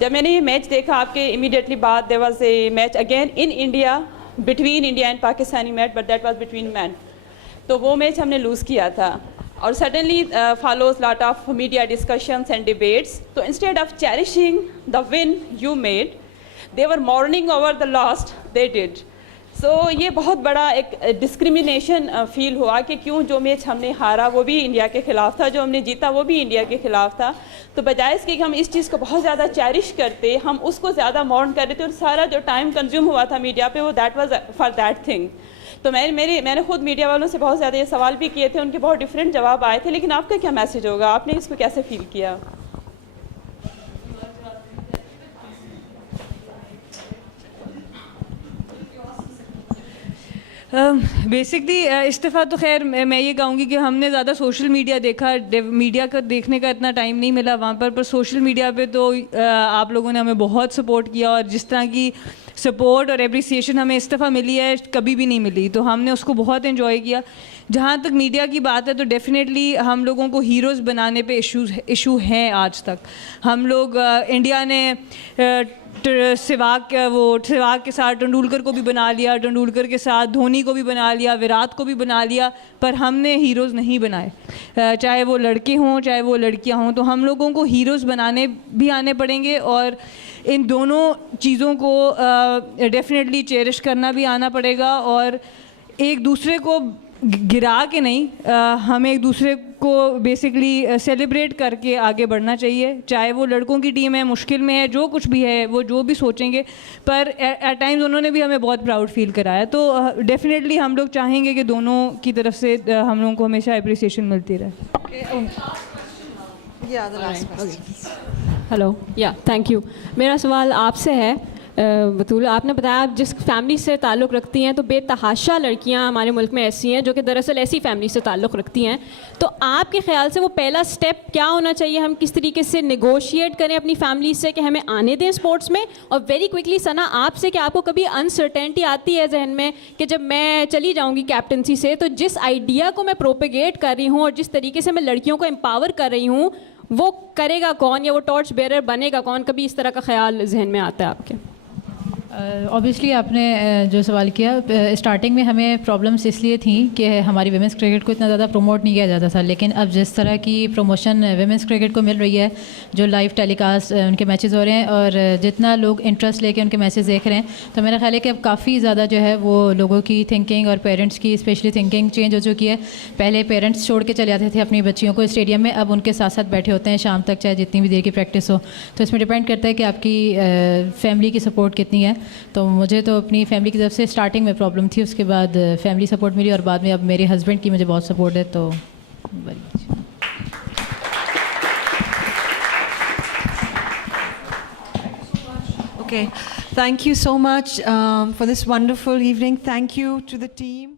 जब मैंने ये मैच देखा आपके immediately बाद there was a match again in India between India and Pakistani match, but that was between men. तो वो मैच हमने लूज़ किया था, और suddenly follows lot of media discussions and debates. तो instead of cherishing the win you made, they were mourning over the loss they did. So ये बहुत बड़ा एक डिस्क्रिमिनेशन फील हुआ कि क्यों जो मैच हमने हारा वो भी इंडिया के ख़िलाफ़ था, जो हमने जीता वो भी इंडिया के ख़िलाफ़ था। तो बजाय इसके कि हम इस चीज़ को बहुत ज़्यादा चेरिश करते, हम उसको ज़्यादा मॉर्न कर रहे थे, और सारा जो टाइम कंज्यूम हुआ था मीडिया पे वो that was for that thing. तो मैंने खुद मीडिया वालों से बहुत ज़्यादा ये सवाल भी किए थे, उनके बहुत डिफरेंट जवाब आए थे, लेकिन आपका क्या मैसेज होगा, आपने इसको कैसे फील किया? बेसिकली इस दफ़ा तो खैर मैं ये कहूँगी कि हमने ज़्यादा सोशल मीडिया देखा, मीडिया का देखने का इतना टाइम नहीं मिला वहाँ पर सोशल मीडिया पे तो आप लोगों ने हमें बहुत सपोर्ट किया, और जिस तरह की सपोर्ट और एप्रिसिएशन हमें इस दफ़ा मिली है कभी भी नहीं मिली, तो हमने उसको बहुत एंजॉय किया। जहाँ तक मीडिया की बात है तो डेफिनेटली हम लोगों को हीरोज़ बनाने पे इशू हैं आज तक। हम लोग इंडिया ने सहवाग के साथ तेंदुलकर को भी बना लिया, तेंदुलकर के साथ धोनी को भी बना लिया, विराट को भी बना लिया, पर हमने हीरोज़ नहीं बनाए, चाहे वो लड़के हों चाहे वो लड़कियां हों। तो हम लोगों को हीरोज़ बनाने भी आने पड़ेंगे, और इन दोनों चीज़ों को डेफिनेटली चेरिश करना भी आना पड़ेगा, और एक दूसरे को गिरा के नहीं, हमें एक दूसरे को बेसिकली सेलिब्रेट करके आगे बढ़ना चाहिए, चाहे वो लड़कों की टीम है, मुश्किल में है, जो कुछ भी है, वो जो भी सोचेंगे, पर एट टाइम्स उन्होंने भी हमें बहुत प्राउड फील कराया। तो डेफिनेटली हम लोग चाहेंगे कि दोनों की तरफ से हम लोगों को हमेशा अप्रिसिएशन मिलती रहे। हेलो, या थैंक यू। मेरा सवाल आपसे है बतूल, आपने बताया आप जिस फैमिली से ताल्लुक़ रखती हैं तो बेतहाशा लड़कियां हमारे मुल्क में ऐसी हैं जो कि दरअसल ऐसी फैमिली से ताल्लुक़ रखती हैं, तो आपके ख्याल से वो पहला स्टेप क्या होना चाहिए? हम किस तरीके से नेगोशिएट करें अपनी फैमिली से कि हमें आने दें स्पोर्ट्स में? और वेरी क्विकली सना आपसे, कि आपको कभी अनसर्टेनिटी आती है जहन में कि जब मैं चली जाऊँगी कैप्टनसी से तो जिस आइडिया को मैं प्रोपेगेट कर रही हूँ और जिस तरीके से मैं लड़कियों को एम्पावर कर रही हूँ वो करेगा कौन, या वो टॉर्च बेरर बनेगा कौन? कभी इस तरह का ख्याल जहन में आता है आपके? ऑब्वियसली आपने जो सवाल किया, स्टार्टिंग में हमें प्रॉब्लम्स इसलिए थी कि हमारी वुमेंस क्रिकेट को इतना ज़्यादा प्रमोट नहीं किया जाता था, लेकिन अब जिस तरह की प्रमोशन वुमेंस क्रिकेट को मिल रही है, जो लाइव टेलीकास्ट उनके मैचेस हो रहे हैं और जितना लोग इंटरेस्ट लेके उनके मैचेस देख रहे हैं, तो मेरा ख्याल है कि अब काफ़ी ज़्यादा जो है वो लोगों की थिंकिंग और पेरेंट्स की स्पेशली थिंकिंग चेंज हो चुकी है। पहले पेरेंट्स छोड़ के चले जाते थे अपनी बच्चियों को स्टेडियम में, अब उनके साथ साथ बैठे होते हैं शाम तक, चाहे जितनी भी देर की प्रैक्टिस हो। तो इसमें डिपेंड करता है कि आपकी फैमिली की सपोर्ट कितनी है। तो मुझे तो अपनी फैमिली की तरफ से स्टार्टिंग में प्रॉब्लम थी, उसके बाद फैमिली सपोर्ट मिली और बाद में अब मेरे हस्बैंड की मुझे बहुत सपोर्ट है। तो Okay, thank you so much for this wonderful evening. Thank you to the team.